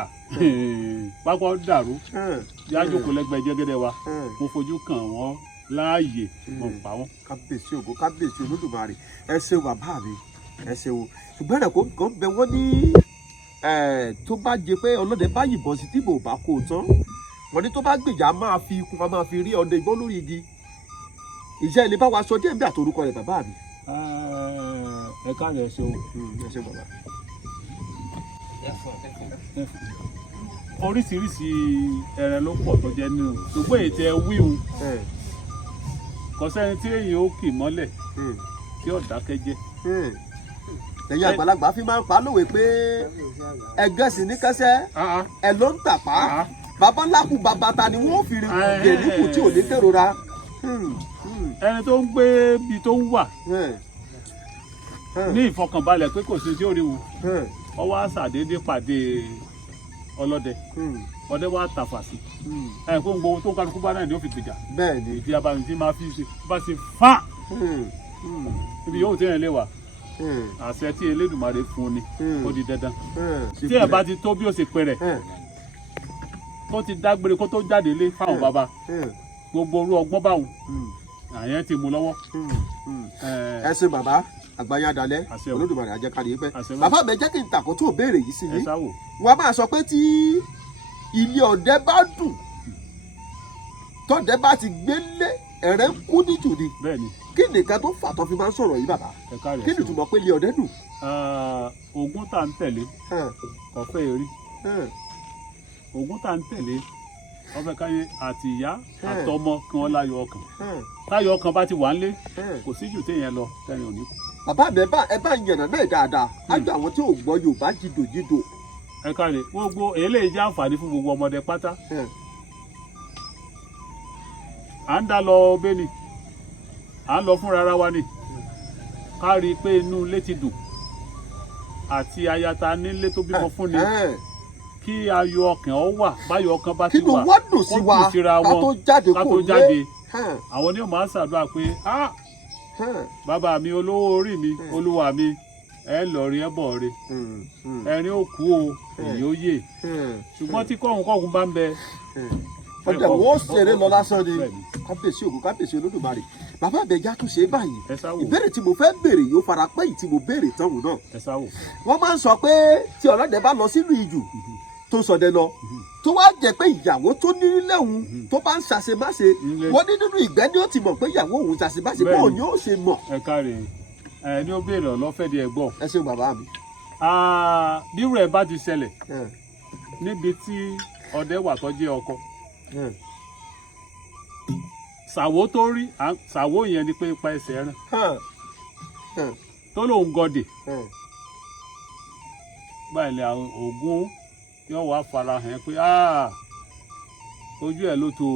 pápá dàrú yájú kò lẹ́gbẹ̀ẹ́ jẹ́gẹ́dẹ́ wa mo fojú kàn wọ́n láàyè mo pa wọ́n. kábíyèsí ògo kábíyèsí olódùmarè ẹ ṣeun bàbá mi ẹ ṣeun ṣùgbọ́n ẹ̀rẹ̀ kan bẹ wọ́n ní tó bá jẹ pé ọlọ́dẹ bá yìnbọn sí tìbò bá kó o tán wọ́n ní tó bá gbìjà máa fi ikú máa fi rí ọdẹ ìbọn lórí igi ìjẹ́ ilé bá wa sọ díẹ̀ bí àtòrúkọ rẹ̀ bàbá mi. ẹ káàlẹ̀ ẹ ṣeun. ẹ ṣeun bàbá. oríṣiríṣi ẹran ló pọ̀ tó jẹ́ nínú ṣùgbọ́n èyí tẹ wíhun kò sẹ́ni tí èyí ó kì mọ́lẹ̀ tí ó dákẹ́ jẹ́. ẹ̀yin àgbàlagbà fi máa ń pa lówe pé ẹ̀gẹ́ sì ní kẹsẹ́ ẹ̀ ló ń tàpá bàbá ńlákù bàbá ta ni wọ́n fi gèlúkù tí ò ní kérora. ẹni tó ń gbé ibi tó ń wà ní ìfọkànbalẹ̀ pé kò sí tí ó rí wu ọwọ́ àṣàdédé pàdé ọlọ́dẹ ọdẹ wa tàfà sí ẹ kó ń gbowó tó ń kálukú bá náà ni ó fi gbèjà bẹ́ẹ̀ ni ìdí abàmì tí máa fi ṣe bá ṣe fà ibi yóò tẹ̀yìn lé wa àṣẹ tí Elédùmarè fún ni ó di dandan tí ẹ bá ti tó bí ó ṣe pẹ rẹ tó ti dágbére kó tó jáde lé fáwọn bàbá gbogbo orú ọgbọ́n báwọn àyẹn ti mú lọ́wọ́. ẹ ṣe bàbá àgbáyé adalẹ Olódùmarè àjẹkárí pẹ bàbá mi jẹ́ kí n tàkó tó béèrè yìí sí yín wọ́n máa sọ pé tí ilé ọdẹ bá dùn tọdẹ bá ti gbélé ẹrẹ ń kú níjùdí kí nìkan tó fà tó fi máa ń sọ̀rọ̀ yìí bàbá kí ni túmọ̀ pé ilé ọdẹ dùn. Ògún tá à ń tẹ̀lé ọ̀fẹ́ èrí Ògún tá à ń tẹ̀lé ọfẹ káyé àti ìyá àtọmọ kí wọn láyọ̀ ọkàn táyọ̀ ọkàn bá ti wà ń lé kò sí jù téèyàn lọ tẹ̀yìn òní kù. bàbá mi ẹ bá yànnà náà dáadáa ájọ àwọn tí ò gbọ́ Yorùbá jìdò. ẹ káre gbogbo eléyìí jẹ́ àǹfààní fún gbogbo ọmọdé pátá à ń dá lọ bẹ́ẹ̀ ni à ń lọ fúnra ara wa ni ká rí i pé inú ilé ti dùn àti ayata nílé tó bímọ fún ni kí ayọ̀ ọkàn ọ wà báyọ̀ ọkàn bá ti wà kó dùn síra wọn ká tó jáde àwọn onímọ̀ máa ń ṣàdúrà pé bàbá mi olówó orí mi olúwa mi ẹ lọ rí ẹ bọ̀ rí ẹrin ó kú o èyí ó yè ṣùgbọ́n tí kọ̀hún bá ń bẹ ọjà wọn ṣeré lọ lásán ni kábíyèsí Ògún kábíyèsí Olódùmarè bàbá àbẹ̀já tún ṣe báyìí ìbéèrè tí mo fẹ́ béèrè yóò fara pẹ́ yìí tí mo béèrè tán wò náà wọ́n máa ń sọ pé tí ọlọ́dẹ bá lọ sínú ìjù tó sọdẹ lọ tó wá jẹ́ pé ìyàwó tó nílé òun tó bá ń ṣàṣemáṣe wọ́n ní nínú ìgbẹ́ ni ó ti mọ̀ pé ìyàwó òun ṣàṣemáṣe bọ́ọ̀ ni ó ṣe mọ̀. ẹ káre ẹ ní ó béèrè ọlọ́fẹ́ di ẹ̀gbọ́n. ẹ ṣeun bàbá mi. bírú ẹ bá ti ṣẹlẹ̀ níbi tí ọdẹ wà tó jẹ́ ọkọ ṣàwó tó rí ṣàwó yẹn ni pé ipa ẹsẹ̀ rẹ̀ tó lóun gọdè báyìí àwọn Ògún yóò wá fara hàn pé ojú ẹ̀ ló tó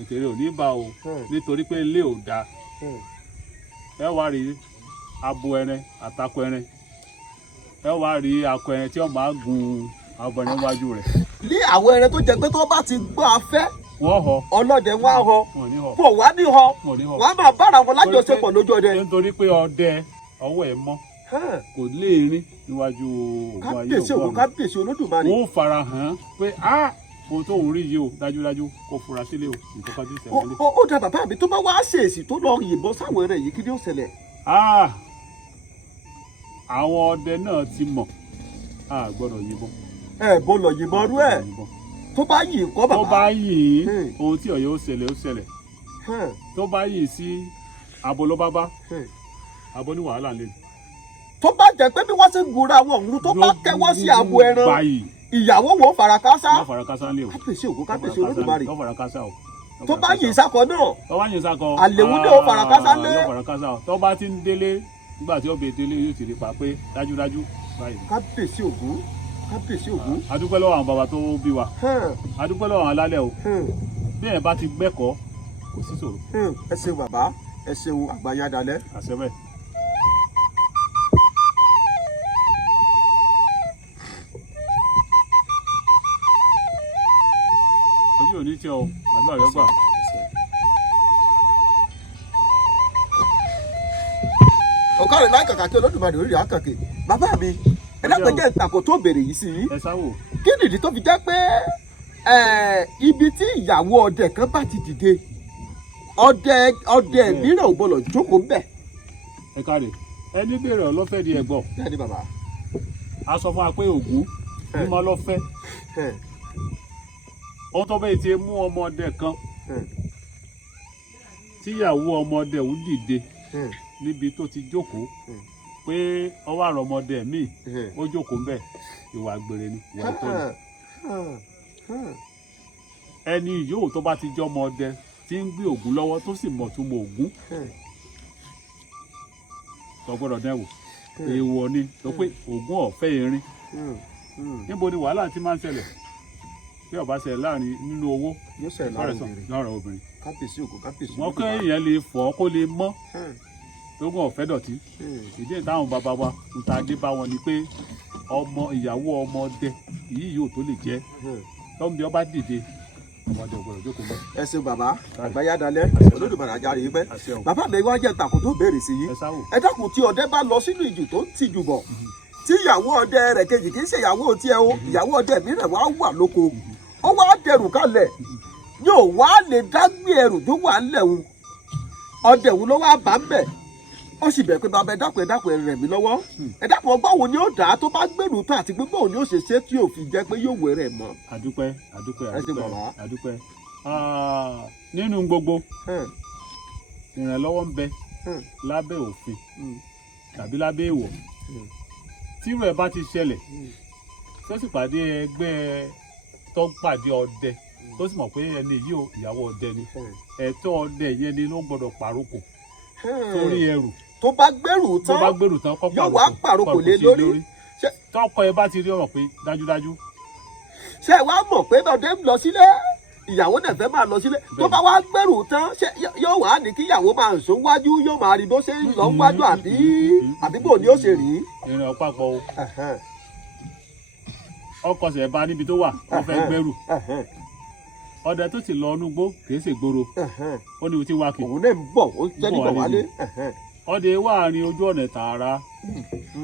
ètèrè ò ní bá o nítorí pé ilé ò dáa ẹ wá rí abo ẹran àtakọ ẹran ẹ wá rí akọ ẹran tí ó máa gun abo ẹran wájú rẹ̀. ní àwọn ẹran tó jẹ pé tó bá ti gbọ́ afẹ́ wọ́n họ ọlọ́dẹ wọn á họ kò wá ní họ wọ́n á máa bára wọn lájọṣepọ̀ lójú ọdẹ. nítorí pé ọdẹ ọwọ́ ẹ̀ mọ́ kò lè rìn níwájú Ògún ayé Ògún kábíyèsí Olódùmarè. wọ́n fara hàn pé ohun tó ń rí yìí o dájúdájú kò fura sílé o nǹkan kan tí ń ṣẹlẹ̀ nílé. ó dá bàbá mi tó bá wá ṣèèṣì tó lọ yìnbọn sáwọn ẹran yìí kí ni ó ṣẹlẹ̀. àwọn ọdẹ náà ti mọ̀ a gbọ́dọ̀ yìnbọn. ẹ bó lọ yìnbọn rú ẹ tó bá yìn kọ́ bàbá. tó bá yìn ohun tí ọ̀yọ́ ó ṣẹlẹ̀ tó bá yìn sí abo ló bá abo ní wàhálà lé tó bá jẹ́ pé bí wọ́n ṣe ń gura wọn òun tó bá kẹ́wọ́ sí abo ẹran ìyàwó wọn farakásá. wọ́n farakásá lé o. kábíyèsí Ògún kábíyèsí Olódùmarè. wọ́n farakásá o. tó bá yin ìsakọ náà. tó bá yin ìsakọ. àlèwú ni ó farakásá lé. yóò farakásá o. tó bá ti ń délé nígbà tí ó bẹ délé yóò ti rí pa pé dájúdájú báyìí. kábíyèsí Ògún kábíyèsí Ògún. a dúpẹ́ lọ́wọ́ àwọn bàbá tó bí wa. a dúpẹ́ lọ́wọ́ àwọn alálẹ̀ o. bí ẹ̀ bá ti gbẹ́kọ̀ọ́ kò sí ṣòro. ẹ ṣeun bàbá ẹ ṣeun àgbàyàdalẹ̀. àṣẹ bẹ́ẹ̀. ojú ò ní tí ọ àdúrà rẹ gbà. ọ̀kàrẹ̀ láì kàkà kí Olódùmarè orí rẹ̀ á kàkè bàbá mi ẹ̀dàgbẹ́jẹ́ ìtàkùn tó béèrè yìí sí yín. ẹ sáwò. kí nìdí tó fi jẹ́ pé ibi tí ìyàwó ọdẹ kan bá ti dìde ọdẹ mìíràn ò gbọdọ̀ jókòó ńbẹ̀. ẹ káre ẹni béèrè ọlọ́fẹ́ di ẹ̀gbọ́n. bẹ́ẹ̀ni bàbá. a sọ fún wa pé Ògún mímọ́ lọ́fẹ́. ohun tó bẹ́ẹ̀ ti mú ọmọdé kan tíyàwó ọmọdé òun dìde níbi tó ti jókòó pé ọwọ́ àrọ̀ ọmọdé míì ó jókòó ńbẹ̀ ìwà àgbèrè ni ìwà ìtọ́ni. ẹni yòówù tó bá ti jẹ́ ọmọdé tí ń gbé Ògún lọ́wọ́ tó sì mọ̀ tó mọ Ògún tó gbọ́dọ̀ dẹ́wò èèwọ̀ ni tó pé Ògún ọ̀fẹ́ erin níbo ni wàhálà ti máa ń ṣẹlẹ̀ bí ọba ṣẹlẹ̀ láàrin nínú owó lọ́rọ̀ obìnrin kábíyèsí Ògún kábíyèsí wọn kọ́ èèyàn lè fọ́ kó lè mọ́ lógún ọ̀fẹ́ dọ̀tí ìdí ìtàwọn bàbá wa ń ta dé bá wọn ni pé ọmọ ìyàwó ọmọdé yìí yóò tó lè jẹ́ tọ́mùbí ọba dìde ọmọdé ọgbọ̀dọ̀ jókòó mọ́. ẹ ṣeun bàbá àgbáyádalẹ̀ Olódùmarè ajáre yìí pẹ́ bàbá mi wá jẹ́ ìtàkùn tó béèrè sí yín ẹ dákun tí ọdẹ bá lọ sínú ìjù tó ń tìjù bọ̀ tí ìyàwó ọdẹ rẹ̀ kejì kì í ṣe ìyàwó tiẹ̀ o ìyàwó ọdẹ mìíràn wá wà lóko ó wá dẹrù kalẹ̀ yóò wá lè dágbé ẹrù tó wà lẹ́hùn ọdẹ òun ló wá bá ń bẹ̀ ó sì bẹ̀ pé bàbá ẹ dákun ẹ rẹ̀ mí lọ́wọ́ ẹ dákun ọgbọ́n wo ni ó dà á tó bá gbèrú tó àti gbogbo òun ni ó ṣe ṣe tí yóò fi jẹ́ pé yóò wé rẹ̀ mọ́. àdúpẹ́ nínú gbogbo ìrànlọ́wọ́ ń bẹ lábẹ́ òfin tàbí lábẹ́ èèwọ̀ tí irú ẹ̀ bá ti ṣẹlẹ̀ sẹ́sì pàdé ẹgbẹ́ tó ń pàdé ọdẹ tó sì mọ̀ pé ẹni yìí ò ìyàwó ọdẹ ni ẹ̀tọ́ ọdẹ yẹn ni ló gbọ́dọ̀ pàrókò sórí ẹrù tó bá gbèrú tán kọ́ yóò wá pàrókò lé lórí. tọkọ ẹ bá ti rí ọ̀rọ̀ pé dájúdájú. ṣé ẹ wá mọ̀ pé ọdẹ ń lọ sílé ìyàwó náà fẹ́ máa lọ sílé tó bá wá gbèrú tán ṣé yóò wá ní kí ìyàwó máa ń sún wájú yóò máa rí bó ṣe ń lọ wájú àbí bò ni ó ṣe rí. ìrìn ọ̀pápọ̀ o ọkọ̀ ṣẹ̀ bá níbi tó wà wọ́n fẹ́ gbẹ́rù ọdẹ tó ti lọ ọnúgbó kìí ṣe gbòòrò ó ní o ti wá kí. òun náà ń bọ̀ ó tẹ́lẹ̀ bọ̀ wálé. ọdẹ wà ní ojú ọ̀nà tààrà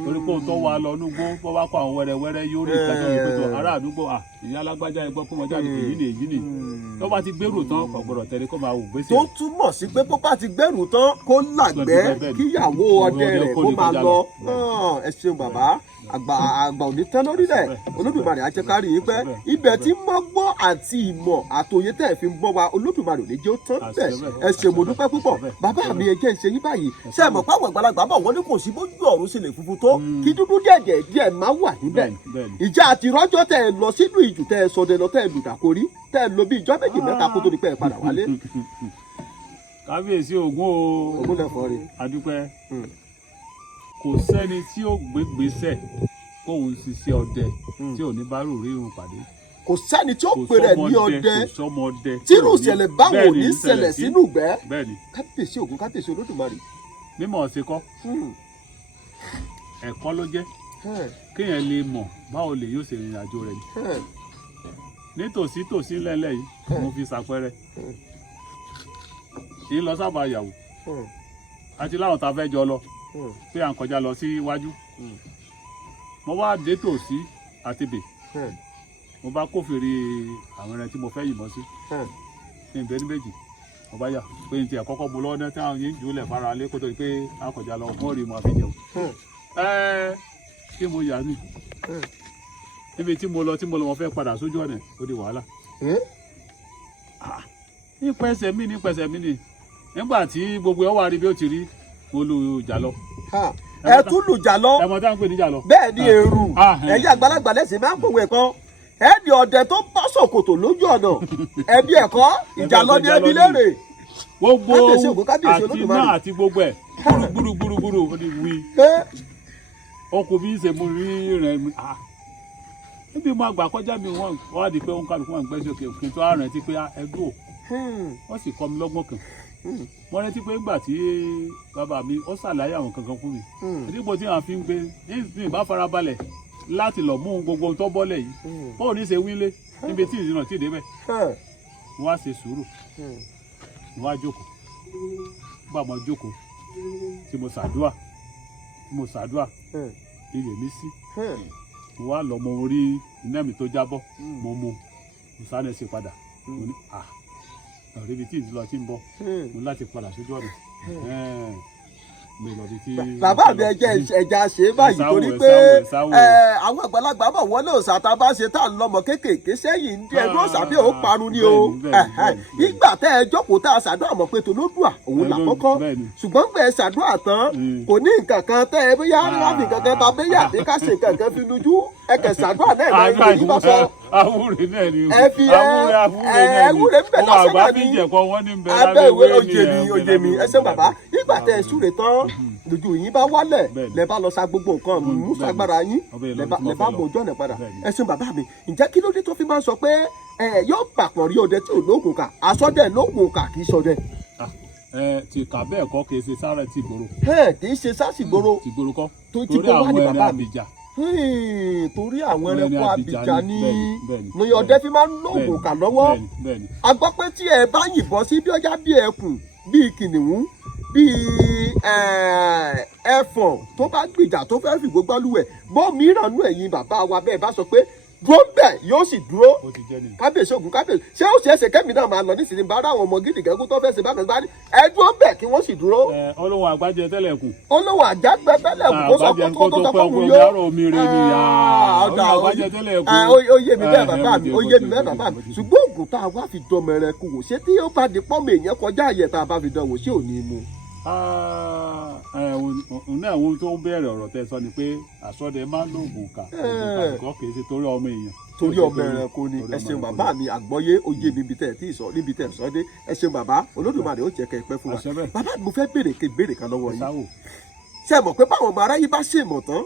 torí pé òun tó wà lọ ọnúgbó bó bá kó àwọn wẹ́rẹ́wẹ́rẹ́ yóò rí ìtẹ́jọ́ ìpẹ́tọ̀ ará àdúgbò ìyá alágbájá ẹgbọ́ kó mọ jáde èyí ni tó bá ti gbèrú tán kò gbọdọ̀ tẹ̀lé kó máa wò gbèsè. tó túmọ̀ sí pé bó bá ti gbèrú tán kó làgbẹ́ kíyàwó ọdẹ rẹ̀ kó máa lọ. ẹ ṣeun bàbá àgbà òní tán lórí rẹ̀ Olódùmarè á jẹ́ ká rí yín pẹ́ ibẹ̀ tí mọ́gbọ́n àti ìmọ̀ àtòyé tẹ̀ fi ń bọ́ wa Olódùmarè ò ní jẹ́ ó tán bẹ̀ ẹ ṣé mo dúpẹ́ púpọ̀ bàbá mi ẹ jẹ́ ń ṣe yín báyìí ṣé ẹ mọ̀ pé àwọn àgbàlagbà bọ̀ wọ́n ní kò sí bójú ọ̀run ṣe lè funfun tó kí dúdú díẹ̀ máa wà níbẹ̀ ìjà àti rọ́jọ́ tẹ̀ lọ sínú ìjù tẹ̀ sọdẹ lọ tẹ̀ lùdàkórí tẹ̀ lọ bí ìjọ́ méjì mẹ́ta kó tó di pé ẹ padà wálé. kábíyèsí Ògún lẹ́fọ̀ọ́ rẹ̀ adúpẹ́ kò sẹ́ni tí ó gbégbèsè kóun ṣiṣẹ́ ọdẹ tí ò ní bá rò rí irun pàdé. kò sẹ́ni tí ó pèrè ní ọdẹ tí irú ìṣẹ̀lẹ̀ báwo ní ṣẹlẹ̀ sínú ìgbẹ́. kábíyèsí Ògún kábíyèsí Olódùmarè. mímọ̀ ṣe kọ́ ẹ̀kọ́ ló jẹ́ kéèyàn lè mọ̀ báwo lè yóò ṣe ìrìn àjò rẹ̀ ni nítòsí lẹ́lẹ́ yìí mo fi ṣàpẹẹrẹ kì í lọ sábà yàwó àti láwọn tá a fẹ́ jọ lọ pé à ń kọjá lọ sí iwájú mo wá dé tòsí àtibè mo bá kófìrí àwọn ẹran tí mo fẹ́ yìnbọn sí ní ìbẹ́ ní méjì mo bá yà pé n ti àkọ́kọ́ mo lọ́wọ́ náà tí àwọn yìí jùlẹ̀ fara lé kó tó di pé à ń kọjá lọ fún rí mo àfi jẹun kí mo yà ní níbi tí mo lọ mo fẹ́ padà sójú ọ̀nà ó di wàhálà nípasẹ̀ mi ni nígbà tí gbogbo ẹ̀ wà rí bí ó ti rí mo lu ìjà lọ ẹ tún lùjà lọ ẹmọ tí a ń pè níjà lọ. bẹ́ẹ̀ ni èrù ẹ̀yin àgbàlagbà lẹ́sìn máa ń pòwe kan ẹni ọdẹ tó bá ṣòkòtò lójú ọ̀nà ẹbí ẹ̀kọ́ ìjà lọ ní ẹbí lérè. gbogbo àti náà àti gbogbo ẹ̀ gbúrúgbúrúgbúrú ó ní wí. ọkùnrin bí ń ṣe mú rí rẹ̀ níbi mo àgbà kọjá mi wọ́n wá di pé wọ́n kálukú wọn gbẹ́sẹ̀ òkè òkè tó á rántí pé ẹgbẹ́ wọ́n sì kọ́ mi lọ́gbọ́n kan wọ́n rántí pé nígbà tí bàbá mi ó ṣàlàyé àwọn kankan fún mi nígbà tí wọ́n fi ń gbé ní ìbá farabalẹ̀ láti lọ mú gbogbo ohun tó bọ́lẹ̀ yìí bóun ní ṣe wílé níbi tí ìrìnà tí ì débẹ̀ wọ́n á ṣe sùúrù wọ́n á jókòó nígbà mo jókòó tí mo ṣàdúà ilé mi sí mo wá lọ mo rí iná mi tó jábọ́ mo mú mo sáré ṣe padà mo ní ọ̀rẹ́ ibi tí ìdílọ ti ń bọ̀ mo láti padà sójú ọ̀nà bàbá mi ẹja ṣe é báyìí torí pé àwọn àgbàlagbà bọ̀ wọ́n náà ṣàtàbá ṣe tá à ń lọ́mọ kéékèèké sẹ́yìn ní ẹgbẹ́ òṣàbí ò parun ni o ìgbà tẹ́ ẹ jókòó tá a ṣàdúrà mọ̀ pé tolódùà òun làkọ́kọ́ ṣùgbọ́n gbẹ̀ ṣàdúrà tán kò ní nǹkan kan tẹ́ ẹ bóyá láàbì kankan bá bẹ́yà àbí ká ṣe kankan fi nujú ẹ kẹ̀ ṣàdúrà náà lọ ìlú bá sọ. awúre náà ni ẹ fi ewúre ń bẹ lọ́sẹ̀ náà ní abẹ́ ìwé oyè mi ẹ ṣe bàbá ìgbà tẹ́ ẹ súre tán lójú yín bá wálẹ̀ lẹ bá lọ sa gbogbo nǹkan mú sagbára yín lẹ bá mọ ojú ọ̀nà padà ẹ ṣeun bàbá mi ǹjẹ́ kí ló dé tó fi máa ń sọ pé yóò pàpọ̀ rí ọdẹ tí ò lóògùn kà àsọdẹ lóògùn kà kì í sọdẹ. ti kà bẹ́ẹ̀ kọ́ kì í ṣe sáré ti gbòòrò. kì í ṣe sásìgbòrò tìgbòòrò kọ́ torí àwọn ẹran àbíjà torí àwọn ẹranko àbíjà ní ọdẹ fi máa ń lóògùn kà lọ́wọ́ a gbọ́ pé tí ẹ bá yìnbọn sí bí ọjà bí ẹkùn bíi kìnìún bíi ẹfọ̀n tó bá gbìjà tó fẹ́ fìgbó gbálùwẹ̀ bọ́ mìíràn nú ẹ̀yin bàbá wa bẹ́ẹ̀ bá sọ pé dúró bẹ́ẹ̀ yóò sì dúró kábíyèsí Ògún kábíyèsí ṣé ó ṣeé ṣe kẹ́mi náà máa lọ nísìnyí bá ráwọn ọmọ gidi gẹ́gún tó fẹ́ ṣe bákan bá ní ẹ dúró bẹ́ẹ̀ kí wọ́n sì dúró. olóhùn àgbájẹ tẹ́lẹ̀ kù. olóhùn àjágbẹ́ tẹ́lẹ̀ kù kó sọ fún tó sọ fún mi yó. ó yé mi bẹ́ẹ̀ bàbá mi ó yé mi bẹ́ẹ̀ bàbá mi ṣùgbọ́n Ògún tá a wá fi dán mẹ́rẹ̀ kù wò ṣé tí ó bá di pọ́nmọ èèyàn kọjá àyẹ̀ tá a bá fi dán wò ṣé ò ní mu. ní àwọn ohun tó ń bẹ̀rẹ̀ ọ̀rọ̀ tẹ́ sọ ni pé àsọdẹ máa ń lóògùn kà kọ́ kì í ṣe torí ọmọ èèyàn. torí ọmọ ẹranko ni ẹ ṣeun bàbá mi àgbọ́yé oyè níbi tẹ̀ tí ì sọ níbi tẹ̀ sọ dé ẹ ṣeun bàbá Olódùmarè ó jẹ́ kẹ́ ẹ pẹ́ fún wa bàbá mi mo fẹ́ béèrè kan lọ́wọ́ yín ṣe mọ̀ pé báwọn ọmọ aráyé bá ṣèmọ̀ tán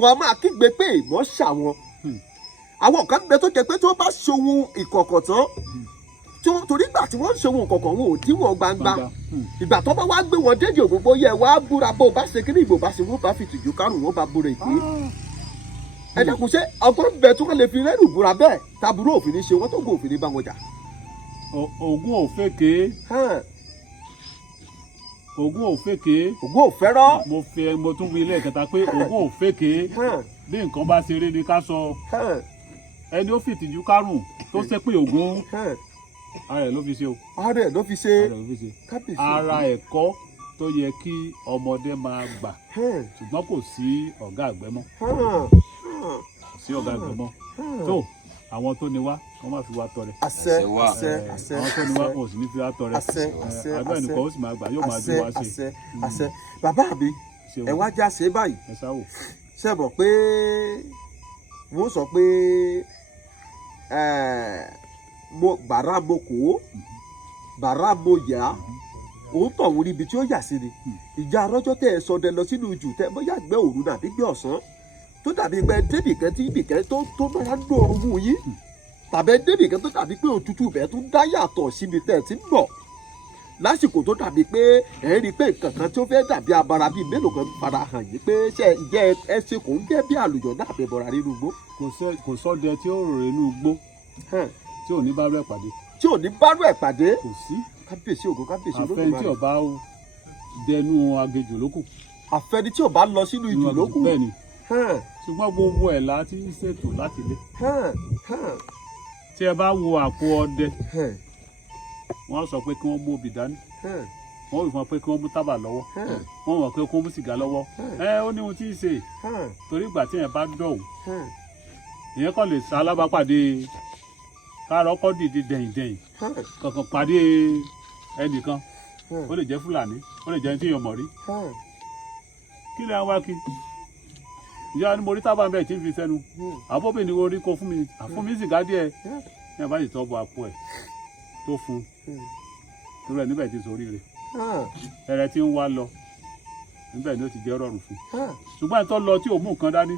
wọn a máa kígbe pé ìmọ̀ ṣàwọn àwọn kan bẹ tó jẹ pé tó bá ṣohun ìkọ̀kọ̀ tán torí ìgbà tí wọ́n ń ṣòwò kọ̀ọ̀kan wọn ò dí wọn gbangba ìgbà tó bá wá gbé wọn dédé ògbógbó yẹ wá búra bó bá ṣe kíní ìbò bá ṣe wọ́n bá fi tìjú kárùn wọ́n bá búra ìpín. ẹ dẹ́kun ṣé ọgbọ́n bẹ tó kọ́ lè fi rẹ́rù búra bẹ́ẹ̀ taburú òfin ní ṣe wọ́n tó gún òfin ní bá wọn jà. Ògún ò fèké. Ògún ò fèké. Ògún ò fẹ́rọ́. mo tún wí lẹ́ẹ̀kẹta pé Ògún ò fèké bí nǹkan bá ṣeré ni ká sọ ẹni ó fìtìjú kárùn tó ṣe pé Ògún ara ẹ̀ ló fi ṣe o. ara ẹ̀ ló fi ṣe. ara ẹ̀kọ́ tó yẹ kí ọmọdé máa gbà ṣùgbọ́n kò sí ọ̀gá àgbẹ̀ mọ́. kò sí ọ̀gá àgbẹ̀ mọ́. tó àwọn tó ní wá wọ́n máa fi wá tọrẹ. àṣẹ àṣẹ àṣẹ àwọn tó ní wá wọn ò sì ní fi wá tọrẹ. àṣẹ àṣẹ àgbẹ̀ nìkan ó sì máa gbà yóò máa jó wá ṣe. àṣẹ àṣẹ bàbá mi ẹ wá já ṣe báyìí. ẹ sáwò. ṣe mọ̀ pé wọ́n sọ pé bàrà mo kò ó bàrà mo yá òun tọ̀ wọ́n níbi tí ó yà sí ni ìjà arọ́jọ́ tẹ́ ẹ sọdẹ lọ sínú jù tẹ́ bóyá gbẹ́ òru nàbí gbẹ́ ọ̀sán tó dàbí pé débìkan tí ibìkan tó máa ń dòrò mú yín tàbí débìkan tó dàbí pé òtútù bẹ́ẹ̀ tó dá yàtọ̀ síbi tẹ́ ẹ ti ń bọ̀ lásìkò tó dàbí pé ẹ rí i pé nǹkan kan tó fẹ́ dàbí abara bíi mélòó kan fara hàn yín pé ṣe ìjẹ́ ẹ ṣe kò ń gẹ́ bí àlùjọ náà bẹ̀ bọ̀ra nínú igbó. kò sọ́dẹ tí ó rò inú igbó tí ò ní bá rẹ̀ pàdé. tí ò ní bá rẹ̀ pàdé. kò sí. kábíyèsí Ògún kábíyèsí Olódùmarè. àfẹn tí ò bá dẹnu agejò lókù. àfẹni tí ò bá lọ sínú ìjù lókù. bẹ́ẹ̀ ni ṣùgbọ́n gbogbo ẹ̀ láti ṣètò láti lé. tí ẹ bá wo àpò ọdẹ wọ́n sọ pé kí wọ́n mú obì dání wọ́n wí fún ọ pé kí wọ́n mú tábà lọ́wọ́ wọ́n wọ̀ pé kí wọ́n mú sìgá lọ́wọ́ ó ní ohun tí ì ṣe torí ìgbà tí yẹn bá dọ̀hún ìyẹn kàn lè sa alábàápàdé káàrọ̀ kọ́ dìde dẹ̀yìndẹ̀yìn kankan pàdé ẹnìkan ó lè jẹ́ Fúlàní ó lè jẹ́ ẹni tí yóò mọ̀ rí kí lè wá kí ìyá ni mo rí tábà ń bẹ̀ tí ń fi sẹ́nu àbọ̀bẹ̀ ni orí kó fún mi àfún mi sìgá díẹ̀ ní àbáyé tó bọ àpò ẹ̀ tó fún tó rẹ̀ níbẹ̀ ti sórí rẹ̀ ẹ̀rẹ̀ tí ń wá lọ níbẹ̀ ni ó ti jẹ́ rọrùn fún ṣùgbọ́n ìtọ́ lọ tí ò mú nǹkan dání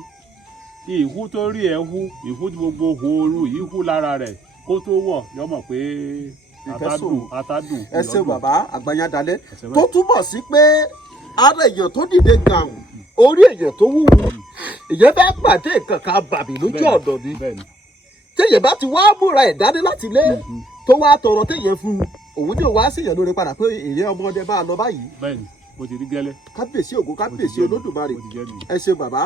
ìhú tó rí ẹ̀ hú ìhú tí gbogbo òórùn yìí hú lára rẹ̀ kó tó wọ̀ yọ mọ̀ pé atádùn. ẹ ṣe bàbá àgbàyàndalẹ̀ tó túbọ̀ sí pé ara èèyàn tó dìde gàùn orí èèyàn tó wúwo èèyàn bá pàdé nǹkan kan bàbí lójú ọ̀dọ̀ ni téèyàn bá ti wá múra ẹ̀ dání láti ilé tó wá tọrọ téèyàn fún òun ní òun á sì yàn lórí padà pé èrè ọmọdé máa lọ báyìí. bẹ́ẹ̀ni mo ti rí gẹ́lẹ́. kábíyèsí Ògún kábíyèsí Olódùmarè ẹ ṣe bàbá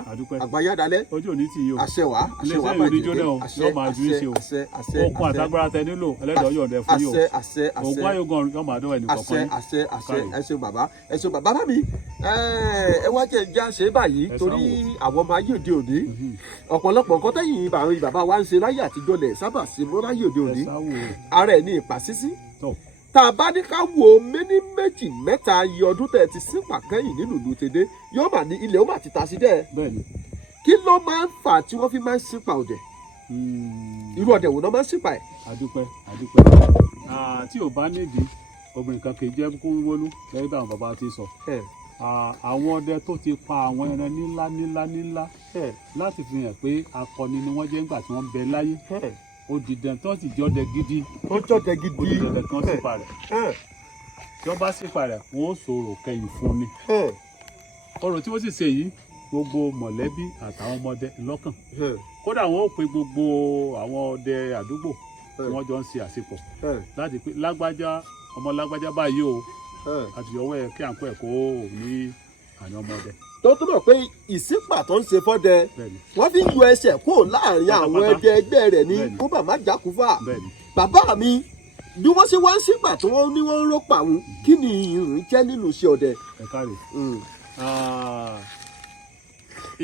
àgbàyàndalẹ̀ ojú òní ti yí o àṣẹ wá àṣẹ wá bàjẹ́ yóò máa ju iṣẹ́ o okun àtagbára tẹ nílò ẹlẹ́dọ̀ọ́ yóò dẹ fún yìí o Ògún ayégan yóò máa dánwò ẹnì kọ̀ọ̀kan yìí. ẹ ṣe bàbá bá mi ẹ wá jẹ́ ìjà ṣe báyìí torí àwọn ọmọ ayé òde òní ọ̀pọ̀lọpọ̀ nǹkan tẹ́yìn bàbá wa ń ṣe láyé àtijọ́ lẹ̀ sábà ṣe mọ́ láyé òde òní ara ẹ̀ ní ìpàsísí tá a bá ní ká wo méní méjì mẹ́ta iye ọdún tẹ̀ ti sípà kẹ́yìn nínú ìlú tèdè yóò mà ní ilẹ̀ ó mà ti ta sí dẹ́ kí ló máa ń fà tí wọ́n fi máa ń sípà ọ̀dẹ̀ irú ọ̀dẹ̀ wo ló máa ń sípà ẹ̀. adúpẹ́ tí ò bá nídìí obìnrin kan kì í jẹ́ kó wọlú lẹ́yìn táwọn bàbá ti sọ àwọn ọdẹ tó ti pa àwọn ẹran nílá láti fi hàn pé akọni ni wọ́n jẹ́ nígbà tí wọ́n bẹ láyé ó di dandan tó sì jọdẹ gidi ó di dandan kan sípa rẹ̀ tí wọ́n bá sípa rẹ̀ wọ́n ó sọ̀rọ̀ kẹyìn fún ni ọ̀rọ̀ tí wọ́n sì ṣe yìí gbogbo mọ̀lẹ́bí àtàwọn ọmọdé lọ́kàn kódà wọ́n ó pe gbogbo àwọn ọdẹ àdúgbò tí wọ́n jọ ń ṣe àṣepọ̀ láti pé lágbájá ọmọ lágbájá báyìí o àtìyọwọ́ ẹ̀ kí à ń pẹ́ kó ní àná ọmọdé. tó túbọ̀ pé ìsípà tó ń ṣe fọ́dẹ wọ́n fi ń yọ ẹsẹ̀ kúrò láàrin àwọn ẹdẹ ẹgbẹ́ rẹ̀ ní kó bàmá jákúfà bàbá mi bí wọ́n ṣe wá ń sípà tó wọ́n ní wọ́n ń rọ́pà wọn kí ni ìrìn jẹ́ nínú iṣẹ́ ọdẹ. ẹ káre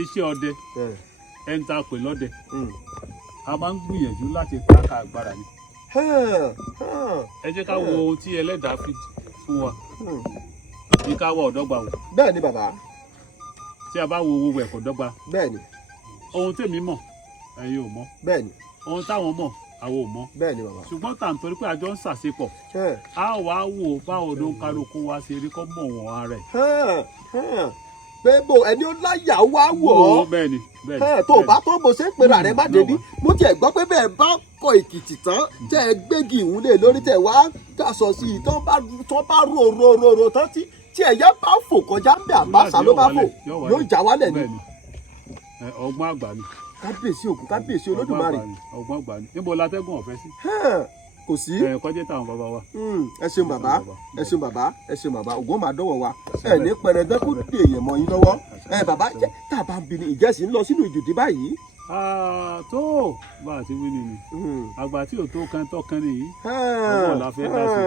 iṣẹ́ ọdẹ ẹni tá a pè lọ́dẹ a máa ń gbìyànjú láti káàkà agbára ni ẹ jẹ́ ká wo ohun tí ẹlẹ́dàá fi fún wa ní ká wọ ọ̀dọ́gba wò. bẹ́ẹ̀ ni bàbá. tí a bá wo owó ẹ̀kọ́ dọ́gba. bẹ́ẹ̀ ni. ohun tèmi mọ̀ ẹ̀yin ò mọ̀. bẹ́ẹ̀ ni. ohun táwọn mọ̀ àwọn ò mọ̀. bẹ́ẹ̀ ni bàbá. ṣùgbọ́n tà ń torí pé àjọ ń ṣàṣepọ̀. a wá wò báwo ló ń kálukú wá ṣe rí kọ́ mọ̀ wọ́n ara ẹ̀. pé bò ẹni ó láyà wá wọ̀ ọ́. bẹ́ẹ̀ ni tó o bá tó bó ṣe ń pera rẹ má débi mo tiẹ̀ gbọ́ pé bẹ́ẹ̀ bá kọ Èkìtì tán tẹ́ ẹ gbégi ìwúlẹ̀ lórí tẹ̀ wá daṣọ sí i tó bá ro tán tí ẹ̀yà bá fò kọjá ń bẹ àbáṣà ló bá fò yóò já wálẹ̀ ni. ọgbọ́n àgbà ni. kábíyèsí Ògún kábíyèsí Olódùmarè. ọgbọ́n àgbà ni níbo látẹ́gùn ọ̀fẹ́ sí. kò sí. kọjá táwọn bàbá wa. ẹ ṣeun bàbá ẹ ṣeun bàbá ẹ ṣeun bàbá Ògún máa dọ́wọ́ wa ẹ ní pẹrẹgẹ kó dé èèyàn mọ́ yín lọ́wọ́ bàbá tá a bá ń bi ni ìjẹ́sìn ń lọ sínú ìjòdì báyìí. tó bá a ti wí nìyí àgbà tí ò tó kan tó kan nìyí ọwọ́ la fẹ́ dá sí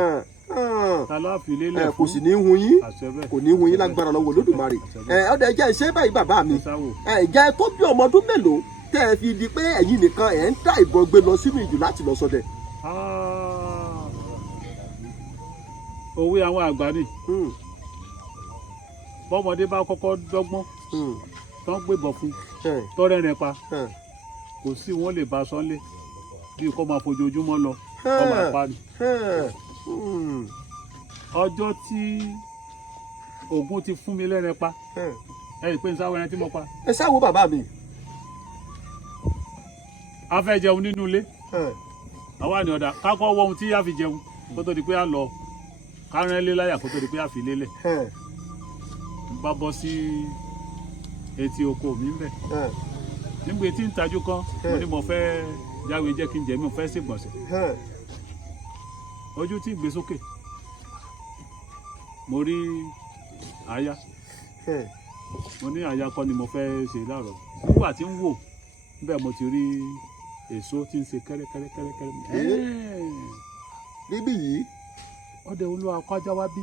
ta ló fi lélẹ̀ fún kò sì ní hun yín kò ní hun yín lágbára lọ́wọ́ Olódùmarè ọdẹ ìjẹ́ ìṣe báyìí bàbá mi ìjẹ́ tó bí ọmọ ọdún mélòó tẹ́ ẹ fi di pé ẹ̀yin nìkan ẹ̀ ń dá ìbọn gbé lọ sínú ìjù láti lọ ṣọdẹ. òwe àwọn àgbà ni bọ́mọdé bá kọ́kọ́ dọ́gbọ́n tó ń gbébọn fún tọ́rẹ́ rẹ̀ pa kò sí wọn lè bá sọ́lé bí kò máa fojoojúmọ́ lọ kò máa pa ni. ọjọ́ tí Ògún ti fún mi lẹ́rẹ̀ pa ẹ rí i pé n sáwọ́ ẹran tí mo pa. ẹ sáwọ́ bàbá mi. a fẹ́ jẹun nínú ilé àwa ni ọ̀dà kákọ́ wọ ohun tí a fi jẹun kó tó di pé a lọ kárán lé láyà kó tó di pé a fi lélẹ̀ bá bọ́ sí etí oko mi ń bẹ̀ nígbà tí ń tajú kan mo ní mo fẹ́ jáwé jẹ́ kí n jẹ́ mi ò fẹ́ ṣègbọ̀nsẹ̀ ojú tí gbé sókè mo rí aya mo ní aya kọ́ ni mo fẹ́ ṣe láàárọ̀ nígbà tí ń wò níbẹ̀ mo ti rí èso tí ń ṣe kẹ́rẹ́kẹ́rẹ́kẹ́rẹ́ níbí yìí ọdẹ olúwa kọjá wá bí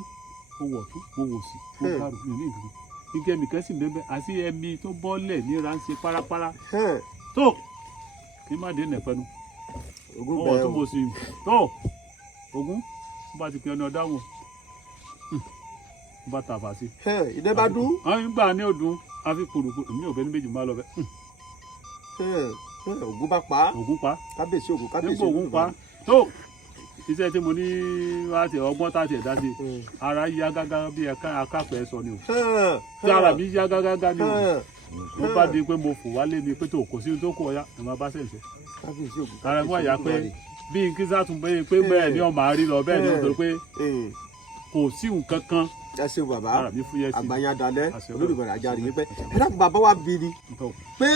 mo wọ̀ tún mo wò sí mo kárò mi ní ìlú ike mi kẹ́sì bẹ́ẹ̀ àti ẹ̀mí tó bọ́lẹ̀ ní ránṣẹ́ párápárá tó kí n má dé nẹ̀pẹ́nu ọwọ́ tó mo sì tó Ògún bá ti pe ọ̀nà ọ̀dáwọ̀ bá tàfà sí. ìdẹ́ bá dún. àwọn ìgbà ní òdùn a fi kúrò mi ò bẹ ní méjì máa lọ bẹ. Ògún bá pa. Ògún pa. Kábíyèsí Ògún kábíyèsí nígbà Ògún pa tó iṣẹ́ tí mo ní wá ti ọgbọ́n tá ti ẹ̀dá sí ara yá gágá bí akápẹ́ sọ ni o tí ara mi yá gágá ni o ló bá di pé mo fò wálé ni pé tó kò sí tó kọ ọ̀yá ẹ̀ máa bá sẹ̀nsẹ̀. Kábíyèsí Ògún ara fún àyà pé bí n kí sátún pé bẹ́ẹ̀ ni ọmọ àárí lọ bẹ́ẹ̀ ni ó torí pé kò sí nǹkan kan. Ẹ ṣeun bàbá àgbàyàdalẹ olódùbọ̀rẹ̀ ajáre yín pé ẹ dákun bàbá wa bí ni pé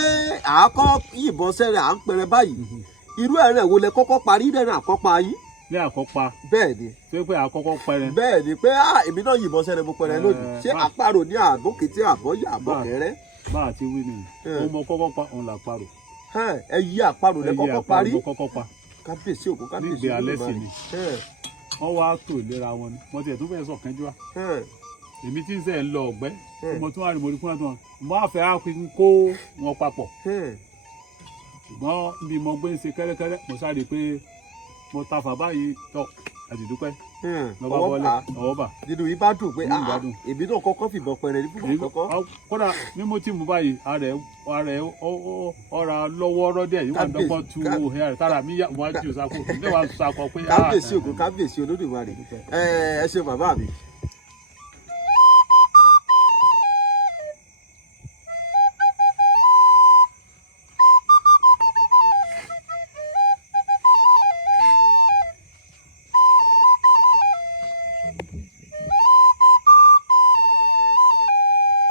àákọ́ yìnbọn sẹ́rẹ̀ à ń pẹrẹ báyìí irú ẹ̀rẹ̀ wo lẹ kọ́kọ́ parí lẹ́nu àkọ́pa yìí. Ní àkọ́pa bẹ́ẹ̀ ni pé àkọ́kọ́ pẹrẹ. bẹ́ẹ̀ ni pé èmi náà yìnbọn sẹ́rẹ̀ mo pẹrẹ lónìí ṣé àparò ní àbókété àbọ̀yà àbọ̀kẹ́rẹ́. bá a ti wí ni ọmọ kọ́kọ́ pa òun làparò. ẹ yí àparò lẹ kọ́kọ́ parí. Kábíyèsí Ògún kábíyèsí nígbè alẹ́ sí ni wọ́n wá tó ìlera wọn ni wọ́n ti ẹ̀ tún fẹ́ sọ̀kan jù wá. èmi tí ń sẹ́ ń lọ ọ̀gbẹ́ mo tún wà ní mo rí fún ẹ̀ tán mo á fẹ́ àpín kó wọn papọ̀. ṣùgbọ́n bí mo gbé ń ṣe kẹ́rẹ́kẹ́rẹ́ mo sáré pé mo ta fà báyìí tọ́ àdìdúpẹ́ lọ́ba bọ́lẹ̀ ọwọ́ bà. nínú yìí bá dùn pé èmi náà kọ́kọ́ fìbọn pẹrẹ ní fúnbọn kọ́kọ́. kódà ní mo ti mú báyìí ara ẹ̀ ọ̀rà lọ́wọ́ rọ́dẹ̀ yìí wọ́n dọ́gbọ́n tu òhìn rẹ̀ tára mi wọ́n á jù sáko ní wàá sakọ pé. Kábíyèsí Ògún kábíyèsí Olódùmarè ẹ ṣe bàbá mi.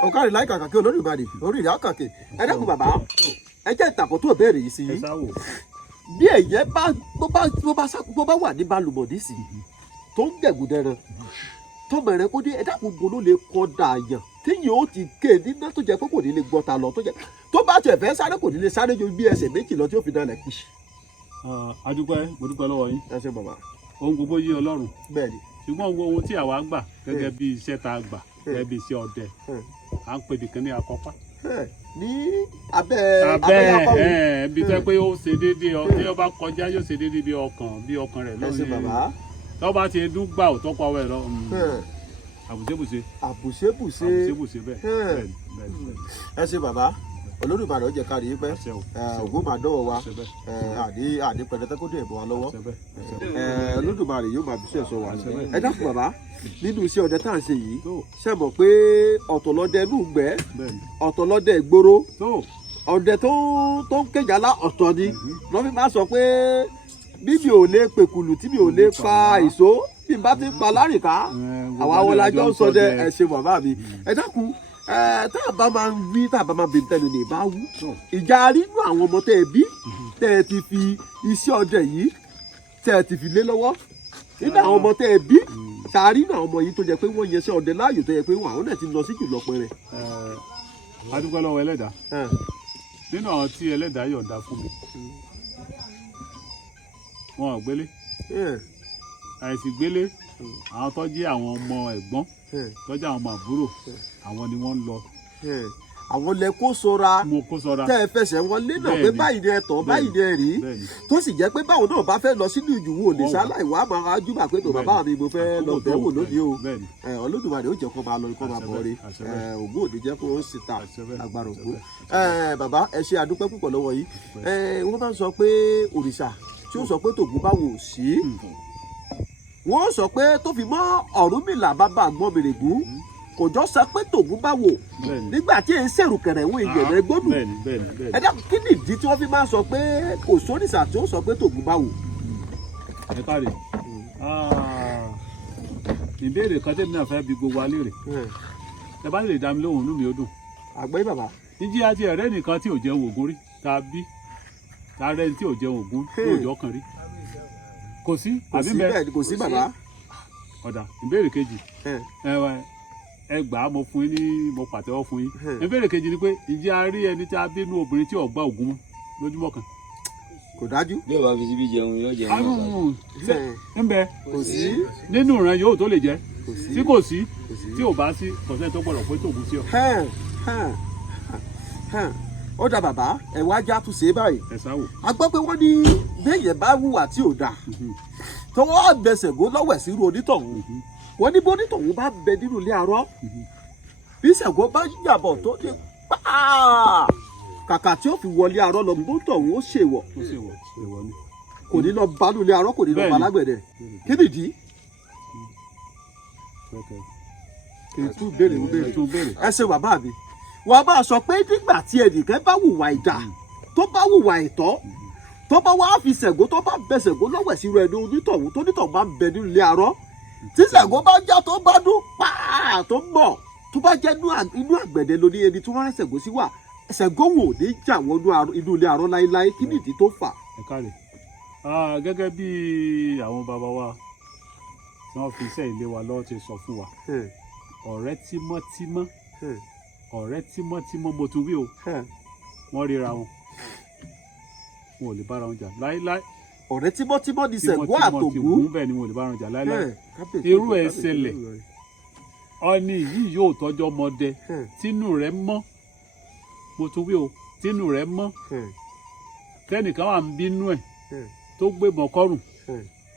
ọ̀kárí láì kàkà kí Olódùmarè orí ìyá kàkè ẹ dẹ́kun bàbá ẹ jẹ́ ìtàkùn tó béèrè yìí sí i bí èyẹ bó bá wà ní balùmọ̀ nísìnyí tó ń gẹ̀gùn dẹran tọmọ rẹ kó dé ẹ dẹ́kun bolo lè kọ́ dààyàn téèyàn ó ti ké níná tó jẹ pé kò ní lè gbọ́ta lọ tó bá tẹ̀ fẹ́ sáré kò ní lè sáré ju bí ẹsẹ̀ méjì lọ tí ó fi dalẹ̀ pì. adúpẹ́ mo dúpẹ́ lọ́wọ́ yín. ẹ ṣé bàbá. ohun gbogbo yé Ọlọ́run. bẹ́ẹ̀ni. ṣùgbọ́n ohun tí àwa gbà gẹ́gẹ́ bí iṣẹ́ tá a gbà gẹ́gẹ́ bí iṣẹ́ ọdẹ à ń pè nìkan ní àkọ́pá. ní abẹ́ bí tẹ́ pé ó ṣe déédéé tí ó bá kọjá yóò ṣe déédéé bí ọkàn rẹ̀ lórí. ẹ ṣé bàbá. tó bá ti dún gbà ò tọ́pọ̀ ọwọ́ ẹ̀ lọ. àbùṣebùṣe bẹ́ẹ̀. ẹ ṣé bàbá Olódùmarè ó jẹ́ ká rí pẹ́ Ògún máa dọ́wọ́ wa àdé pẹ̀lẹ́tẹ́ kó dé ẹ̀bọ̀ wa lọ́wọ́ Olódùmarè yóò máa bíṣẹ́ sọ wa. ẹ dákun bàbá nínú iṣẹ́ ọdẹ tá à ń ṣe yìí ṣe mọ̀ pé ọ̀tọ̀ lọ́dẹ inú gbẹ́ ọ̀tọ̀ lọ́dẹ ìgboro ọdẹ tó ń kéjàlá ọ̀tọ̀ ni wọ́n fi máa sọ pé bí mi ò lè pèkùlù tí mi ò lè pa èso bí n bá ti pa lárìnká àwa wọlájọ́ ń sọdẹ ẹ ṣé bàbá mi. ẹ dákun tá a bá máa ń wí tá a bá máa bèèrè tẹnu ní ìbá wú ìjà rínú àwọn ọmọ tẹ ẹ bí tẹ ẹ ti fi iṣẹ́ ọdẹ yìí tẹ ẹ ti fi lé lọ́wọ́ nínú àwọn ọmọ tẹ ẹ bí ṣàárí náà ọmọ yìí tó jẹ́ pé wọ́n yẹsẹ́ ọdẹ láàyò tó yẹ pé àwọn náà ti lọ sí jùlọ pẹrẹ. adúgbò lọ́wọ́ ẹlẹ́dàá nínú àwọn tí ẹlẹ́dàá yọ̀ǹda fún mi wọn ò gbélé àìsí gbélé àwọn tó jẹ́ àwọn ọmọ ẹ̀gbọ́n tó jẹ́ àwọn ọmọ àbúrò àwọn ni wọ́n ń lọ. àwọn lẹ kó sọra tẹ ẹ fẹsẹ̀ wọn lé náà pé báyìí ni ẹ tọ̀ báyìí ni ẹ rí tó sì jẹ́ pé báwọn náà bá fẹ́ lọ sínú ìjùwò lè sáláì wá máa júbà pé tó bàbá mi mo fẹ́ lọ bẹ̀ wò lónìí o Olódùmarè ó jẹ́ kó máa lọ kó máa bọ̀ rí Ògún òde jẹ́ kó sì ta agbára Ògún. bàbá ẹ ṣe àdúpẹ́ púpọ̀ lọ́wọ́ yìí wọ́n bá ń sọ pé òrìṣà tí ó sọ pé tògún bá wò sí wọ́n sọ pé tó fi mọ́ Ọ̀rúnmìlà bàbá àgbọ̀nmìrègún kò jọ sọ pé tògún bá wò nígbà tí èyí ṣèrù kẹrẹ ìwọ̀n ìyẹn rẹ gbọ́dọ̀ ẹ dákun kí ni ìdí tí wọ́n fi máa ń sọ pé kò sóríṣà tí ó sọ pé tògún bá wò. ẹ káre ìbéèrè kan tẹ́mi náà fẹ́ bi gbogbo alẹ́ rẹ̀ ẹ bá lè dá mi lóhùn inú mi ó dùn. àgbẹ̀ bàbá. jíjí àti ẹ̀rẹ́ nìkan tí ò jẹun Ògún rí tàbí tààrẹ́ tí ò jẹun Ògún lóòjọ́ kan rí kò sí àbí bẹ́ẹ̀ kò sí bàbá. ọ̀dà ìbéèrè kejì ẹ gbà á mo fún yín ní mo pàtẹ́wọ́ fún yín ìbéèrè kejì ni pé ìjẹ́ a rí ẹni tí a bínú obìnrin tí ò gbá Ògún mọ́ lójúmọ́ kan. kò dájú. bí o bá fi síbi jẹun yóò jẹun náà. ń bẹ kò sí nínú ìran yòówù tó lè jẹ tí kò sí tí ò bá sí kọ̀sẹ́ tó gbọ́dọ̀ pé tògún sí ọ. ó dà bàbá ẹ wá já tún ṣe báyìí. ẹ sáwò. a gbọ́ pé wọ́n ní béèyàn bá hùwà tí ò dáa tọwọ́ gbẹsẹ̀ gó lọ́wọ́ ẹ̀ sí irú onítọ̀hún wọ́n ní bó onítọ̀hún bá bẹ nínú ilé arọ́ bí Ṣàngó bá yàbọ̀ tó ní kàkà tí ó fi wọlé arọ lọ bó tọ̀hún ó ṣèwọ̀ ni. kò ní lọ balùwẹ̀ arọ kò ní lọ balágbẹ̀dẹ kí nìdí kì í tún béèrè ẹ ṣe bàbá mi wàá bá a sọ pé nígbà tí ẹnìkan bá hùwà ìdá tó bá hùwà ìtọ́ tó bá wá fi Ṣàngó tó bá bẹ Ṣàngó lọ́wọ́ ìṣirò ẹni onítọ̀hún tó nítọ̀hún bá ń bẹ nínú ilé arọ tí Ṣàngó bá já tó bá dún pàà tó ń bọ̀ tó bá jẹ́ inú àgbẹ̀dẹ lóní ẹni tí wọ́n rán Ṣàngó sí wà Ṣàngó wò ní jà wọ́n inú ilé arọ láéláé kí nìdí tó fà. ẹ káre gẹ́gẹ́ bí àwọn bàbá wa tí wọ́n fi iṣẹ́ ilé wa lọ́wọ́ ti sọ fún wa ọ̀rẹ́ tímọ́tímọ́ mo tún wí o wọ́n ríra wọn ò lè bára wọn jà láéláé. ọ̀rẹ́ tímọ́tímọ́ ni Ṣàngó àtògún bẹ́ẹ̀ ni wọn ò lè bára wọn jà láéláé. irú ẹ̀ ṣẹlẹ̀ ọ̀nì yìí yóò tọ́jọ́ ọmọdé tínú rẹ̀ mọ́ mo tún wí o tínú rẹ̀ mọ́ tẹ́nìkan wà ń bínú ẹ̀ tó gbé mọ́kọ́rùn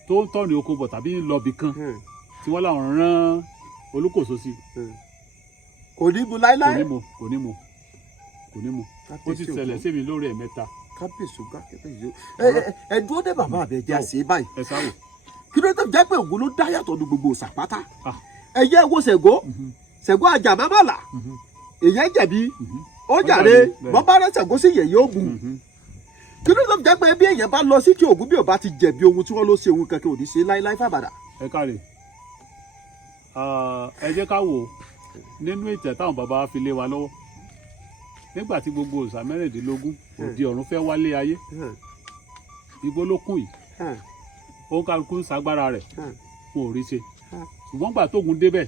tó ń tọ́ni oko bọ̀ tàbí lọ́bì kan tí wọ́n láwọn rán Olúkòso sí. kò ní mu láéláé. kò ní mu ó ti ṣẹlẹ̀ sí mi lórí ẹ̀mẹ́ta. kábíyèsí ẹ dúró dé bàbá àbẹ jẹ àṣẹ báyìí. ẹ sáwò. kí ló dé jẹ́ pé Ògún ló dá yàtọ̀ ní gbogbo òṣàpátá. ẹ̀yẹ́ wo Ṣàngó àjà mámàlà èyàn jẹ̀bi ó jàre wọ́n bá rẹ́ Ṣàngó sí yẹ̀yẹ́ Ògún. kí ló dé jẹ́ pé bí èèyàn bá lọ sí kí Ògún bí ò bá ti jẹ̀bi ohun tí wọ́n ló ṣe ohun kankan ò ní ṣe láíláí fàbàdà. ẹ káre ẹ jẹ́ ká wò nínú ìtẹ̀ táwọn bàbá wa fi lé wa lọ́wọ́ nígbà tí gbogbo òòṣà mẹ́rìndínlógún òdi ọ̀run fẹ́ wálé ayé igbó ló kún yìí òun kálukú ń sagbára rẹ̀ wọn ò rí ṣe ṣùgbọ́n gbà tógun débẹ̀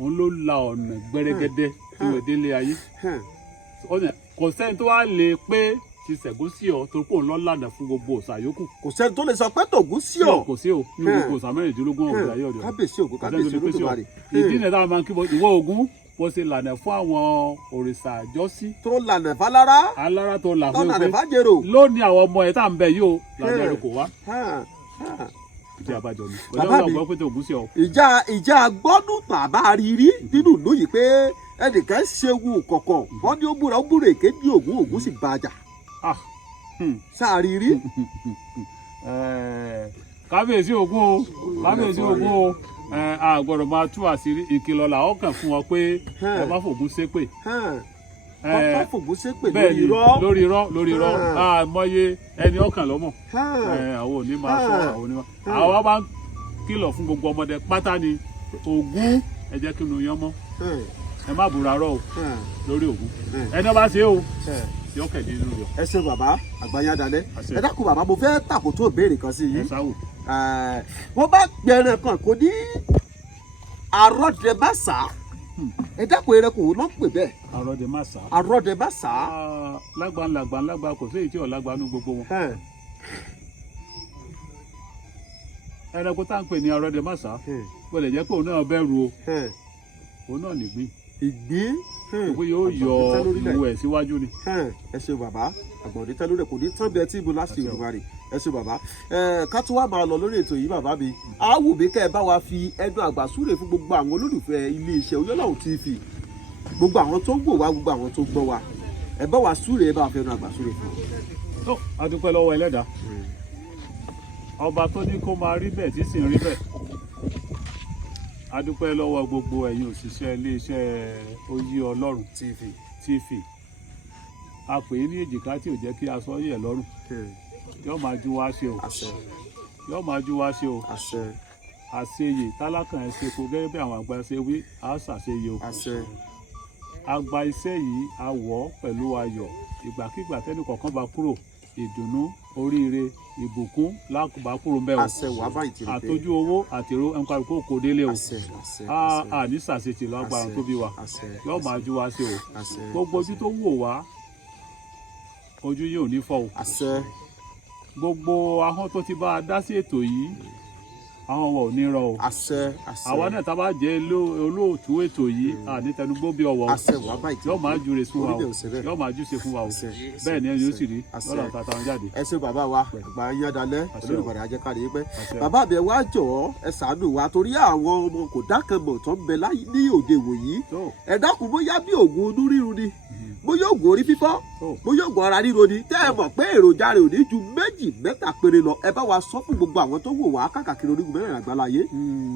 òun ló la ọ̀nà gbẹrẹgẹdẹ tí wọ́n délé ayé kò sẹ́ni tó wá lè pé ti Ṣàngó sí ọ torí pé òun lọ lànà fún gbogbo òòṣà yòókù. kò sẹ́ni tó lè sọ pé tògún sí ọ. kò sí o ní gbogbo òòṣà mẹ́rìndínlógún ọ̀gá ayé ọ̀dọ́. kábíyèsí Ògún kábíyèsí Olódùmarè. ìdí nìyẹn táwọn máa ń kí ìwọ Ògún bó ṣe lànà fún àwọn òrìṣà àjọsí. tó lànà fálára. alára tó là fún tó lànà fájèrò. lónìí àwọn ọmọ ẹ̀ tá à ń bẹ yìí o lànà rẹ kò wá. ìjà àbájọ ni. bàbá mi ìjà gbọ́dún tàbá rírí nínú ìlú yìí pé ẹnìkan ṣewu kọ̀kọ̀ wọ́n ní ó búra èké ní Ògún sì bá a jà. sáàrí rí. kábíyèsí Ògún o a gbọ́dọ̀ máa tú àṣírí ìkìlọ̀ làwọn kàn fún wọn pé ẹ má fògún ṣépè. má fògún ṣépè lórí irọ́ àmọye ẹni ọkàn lọ́mọ àwọn ò ní máa sọ àwọn bá ń kìlọ̀ fún gbogbo ọmọdé pátá ni Ògún ẹ jẹ́ kí inú yán mọ́ ẹ má búra rọ́ o lórí Ògún ẹni ọba ṣe o yọ kẹ̀dé nínú yọ. ẹ ṣe bàbá àgbáyádalẹ̀ ẹ dákun bàbá mo fẹ́ tàkótó ìbéèrè kan sí yìí wọ́n bá gbẹ̀rẹ̀ kan kò ní àrọ́dẹ̀bàṣà ẹ dákun ẹrẹ kò ló ń pè bẹ́ẹ̀. àrọ́dẹ̀bàṣà. lágbà kò sí èyí tí ò lágbà nú gbogbo wọn. ẹranko tá à ń pè ní àrọ́dẹ̀bàṣà gbọ́dọ̀ jẹ́ pé òun náà bẹ̀rù o òun náà nìgbín. ìgbín. pé yóò yọ ìwọ ẹ̀ síwájú ni. ẹ ṣe bàbá àgbọ̀ndé tẹ́ lórí ẹ̀ kò ní tán bẹ́ẹ̀ tí ibo láti ìrùbá rè ẹ ṣe bàbá ká tó wá máa lọ lórí ètò yìí bàbá mi á wù mí kẹ́ ẹ bá wa fi ẹnu àgbà súre fún gbogbo àwọn olólùfẹ́ iléeṣẹ́ Oyọ́lọ́run TV gbogbo àwọn tó ń wò wá gbogbo àwọn tó ń gbọ́ wa ẹ bá wa súre ẹ bá wa fi ẹnu àgbà súre fún wọn. tó a dúpẹ́ lọ́wọ́ Ẹlẹ́dàá ọba tó ní kó máa rí bẹ́ẹ̀ tí sì ń rí bẹ́ẹ̀ a dúpẹ́ lọ́wọ́ gbogbo ẹ̀yin òṣìṣẹ́ iléeṣẹ́ Oyè Ọlọ́run TV a pè é ní èjìká tí ò jẹ́ kí aṣọ yẹ̀ lọ́rùn yóò máa ju wá ṣe o àṣeyè tálákàn ẹ̀ ṣe kó gẹ́gẹ́ bí àwọn àgbà ṣe wí á ṣàṣeyè o àgbà iṣẹ́ yìí a wọ̀ ọ́ pẹ̀lú ayọ̀ ìgbàkigbà tẹ́nì kọ̀ọ̀kan bá kúrò ìdùnnú oríire ìbùkún lákùbá kúrò ń bẹ o àtọ́jú owó àtèrò ẹnìkan kó kò délé o a ní sàṣetì lágbára tó bí wa yóò máa ju wa ṣe o gbogbo ojú tó wò wá ojú yìí ò ní fọ́ o gbogbo ahọ́n tó ti bá a dá sí ètò yìí àwọn ọwọ́ ò ní rọ o àwa náà tá a bá jẹ́ olóòtú ètò yìí àní tẹnugbó bí ọwọ́ yóò máa júre fún wa o yóò máa júṣe fún wa o bẹ́ẹ̀ ni ẹni yóò sì rí lọ́dọ̀ tata wọn jáde. ẹ ṣé bàbá wa Àgbáyádalẹ̀ Olódùmarè ajẹ́kárí yín pẹ́ bàbá mi wá jọ̀ọ́ ẹ ṣàánú wa torí àwọn ọmọ kò dákan mọ̀ tó ń bẹ ní òde ìwòyí ẹ dákun bóyá bí oògùn inú rírun ni bóyá oògùn orí fífọ́ bóyá oògùn ara ríro ni tẹ́ ẹ mọ̀ pé èròjà rẹ̀ ò ní ju 2 mẹ́ta péré lọ ẹ bá wa sọ fún gbogbo àwọn tó wò wá káàkiri orígun mẹ́rin àgbáláyé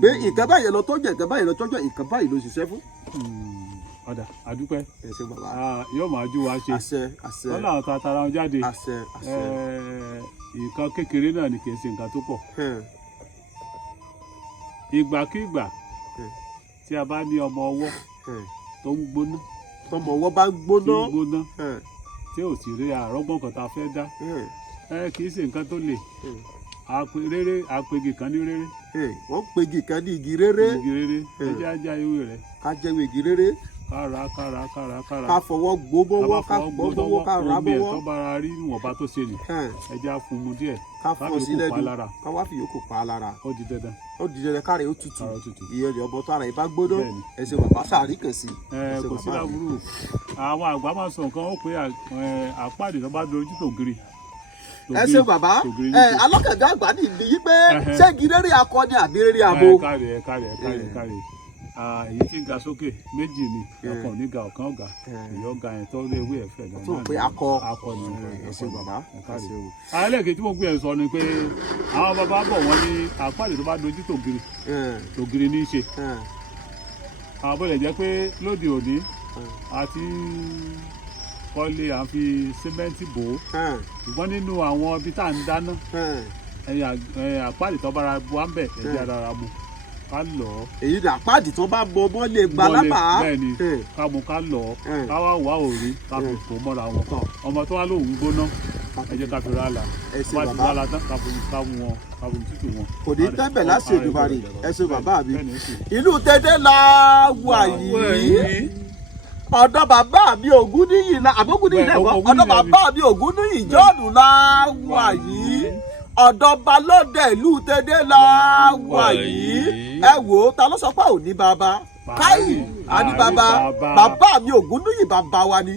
pé nǹkan báyìí lọ tọ́jú nǹkan báyìí lọ tọ́jú nǹkan báyìí ló ṣiṣẹ́ fún. ọ̀dà àdúpẹ́ ẹ ṣé bàbá yóò máa jú wa ṣe àṣẹ lọ́nà àwọn tatara wọn jáde àṣẹ nǹkan kékeré náà ni kì í ṣe nǹkan tó pọ̀ ìgbàkígbà tí a bá ní ọmọ ọwọ́ tó ń gbóná tọmọ ọwọ́ bá ń gbóná tí ò sì rí àrọ́gbọ́n kan tá a fẹ́ dá kì í ṣe nǹkan tó le àpègì kan ní rere. wọ́n pegi kan ní igi rere. ẹjẹ́ ajá ewé rẹ̀. ká jẹ́wé igi rere. kára. ká fọwọ́ gbóbọ́wọ́ ká gbọ́bọ́wọ́ ká rà bọ́wọ́. omi ẹ̀ tó bára rí níwọ̀nba tó ṣe nì. ẹjẹ́ á fún mu díẹ̀. ká fọ́ sílẹ̀ dùn ká wá fi yòókù pa á lára. ó di dandan. káre ó tutù. ìyẹn rẹ̀ ọbọ̀ tó ara ìbá gbóná. ẹ ṣé bàbá sàárì kàn sí. kò sí láburú. àwọn àgbà máa sọ nǹkan ó pé àpáàdé tó bá dojú tó giri. ẹ ṣé bàbá alọ́kẹ̀dẹ́ àgbà nìyí yí pé ṣé igi rere akọ ni àbí rere abo. káre èyí tí ga sókè méjì ni ọkàn oníga ọ̀kan ọ̀gá èyí ọ̀gá yẹn tó lé ewé ẹ̀fẹ̀ gan-an. tó pé akọ ni ẹ ṣé bàbá. alẹ́kẹ̀ẹ́ tí mo gbé ẹ̀ sọ ni pé àwọn bàbá bọ̀ wọ́n ní àpáàdé tó bá dojú tògiri ní í ṣe. àwọn bọ̀lẹ̀ jẹ́ pé lóde òní àti kọ́lé à ń fi símẹ́ǹtì bò ó ṣùgbọ́n nínú àwọn ibi tá à ń dáná àpáàdé tó bára bu à ń bẹ̀ ẹ̀jẹ̀ ara mu ká lọ. èyí ni àpáàdì tó bá bọ ọmọ lè gba lábà. bẹ́ẹ̀ni ká mú ká lọ ká wá wá òrí ká fi pò mọ́ra wọn ọmọ tó wá lóhùn gbóná ẹ jẹ́ ká fi ra la wá ti wá la tán ká fomi tútù wọn. kò ní tẹ́bẹ̀ láti Èdùmàrè ẹ ṣé bàbá mi. ìlú Tẹ́dẹ́ la wà yìí ọ̀dọ̀ bàbá mi Ògúnníyì la àbókùnníyì lẹ́kọ̀ọ́ ọ̀dọ̀ bàbá mi Ògúnníyì Jọ́ọ̀nù la wà yìí ọ̀dọ̀ balódé ìlú Tẹ́dẹ́ la wà yìí ẹ wò ó ta ló sọ pé ò ní bàbá káyì àní bàbá mi Ògúnníyì bàbá wa ni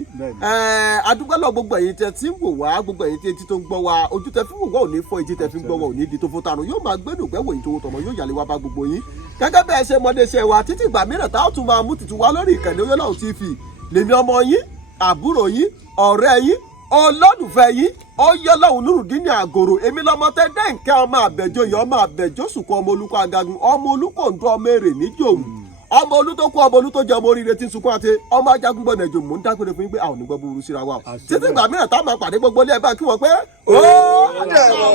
adúgbò lọ gbogbo ẹ̀yin tẹ́ tí ń wò wá gbogbo ẹ̀yin tí tó ń gbọ́ wa ojú tẹ́ fi wò wá ò ní fọ́ etí tẹ́ fi ń gbọ́ wa ò ní di tó fún tanu yóò máa gbẹ́nu gbẹ́wò yìí tó tọmọ yóò yàlẹ́ wá bá gbogbo yín gẹ́gẹ́ bẹ́ẹ̀ ṣe mọdé ṣe wa títí ìgbà mìíràn tá a tún máa mú tutù wá lórí ìkànnì Oyèlọ́run TV lèmi ọmọ yín àbúrò yín ọ̀rẹ́ yín olólùfẹ́ yín Oyèlọ́run Nurudeen Àgòrò èmi lọmọ Tẹ́dẹ́ nkẹ́ ọmọ àbẹ̀jọyè ọmọ àbẹ̀jọ́sùkọ ọmọ olùkọ́ agagun ọmọ olùkọ́ńdó ọmọ èrè níjòwù ọmọ olú tó kú ọmọ olú tó jẹ ọmọ oríire tí ń sunkún àti ọmọ ajagun gbọdọ̀ ẹjọ mò ń dágbére fún yín pé àwọn onígbọ́ burúkú síra wa o títí ìgbà mìíràn táwọn máa pàdé gbogbo ilé ẹ bá kí wọn pé ó dẹ̀rọ̀.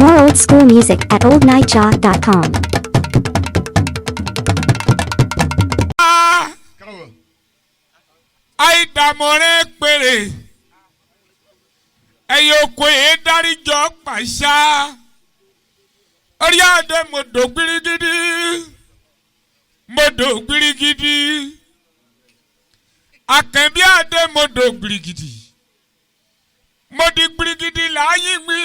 More old school music at oldnightjaw.com. àìdàmọ̀rẹ́ péré ẹ̀yìn oko yìí dáríjọ́ pàṣá orí adé mọ̀dò gbirigidi akẹ́bí adé mọ̀dò gbirigidi mọ̀dì gbirigidi láàyè gbé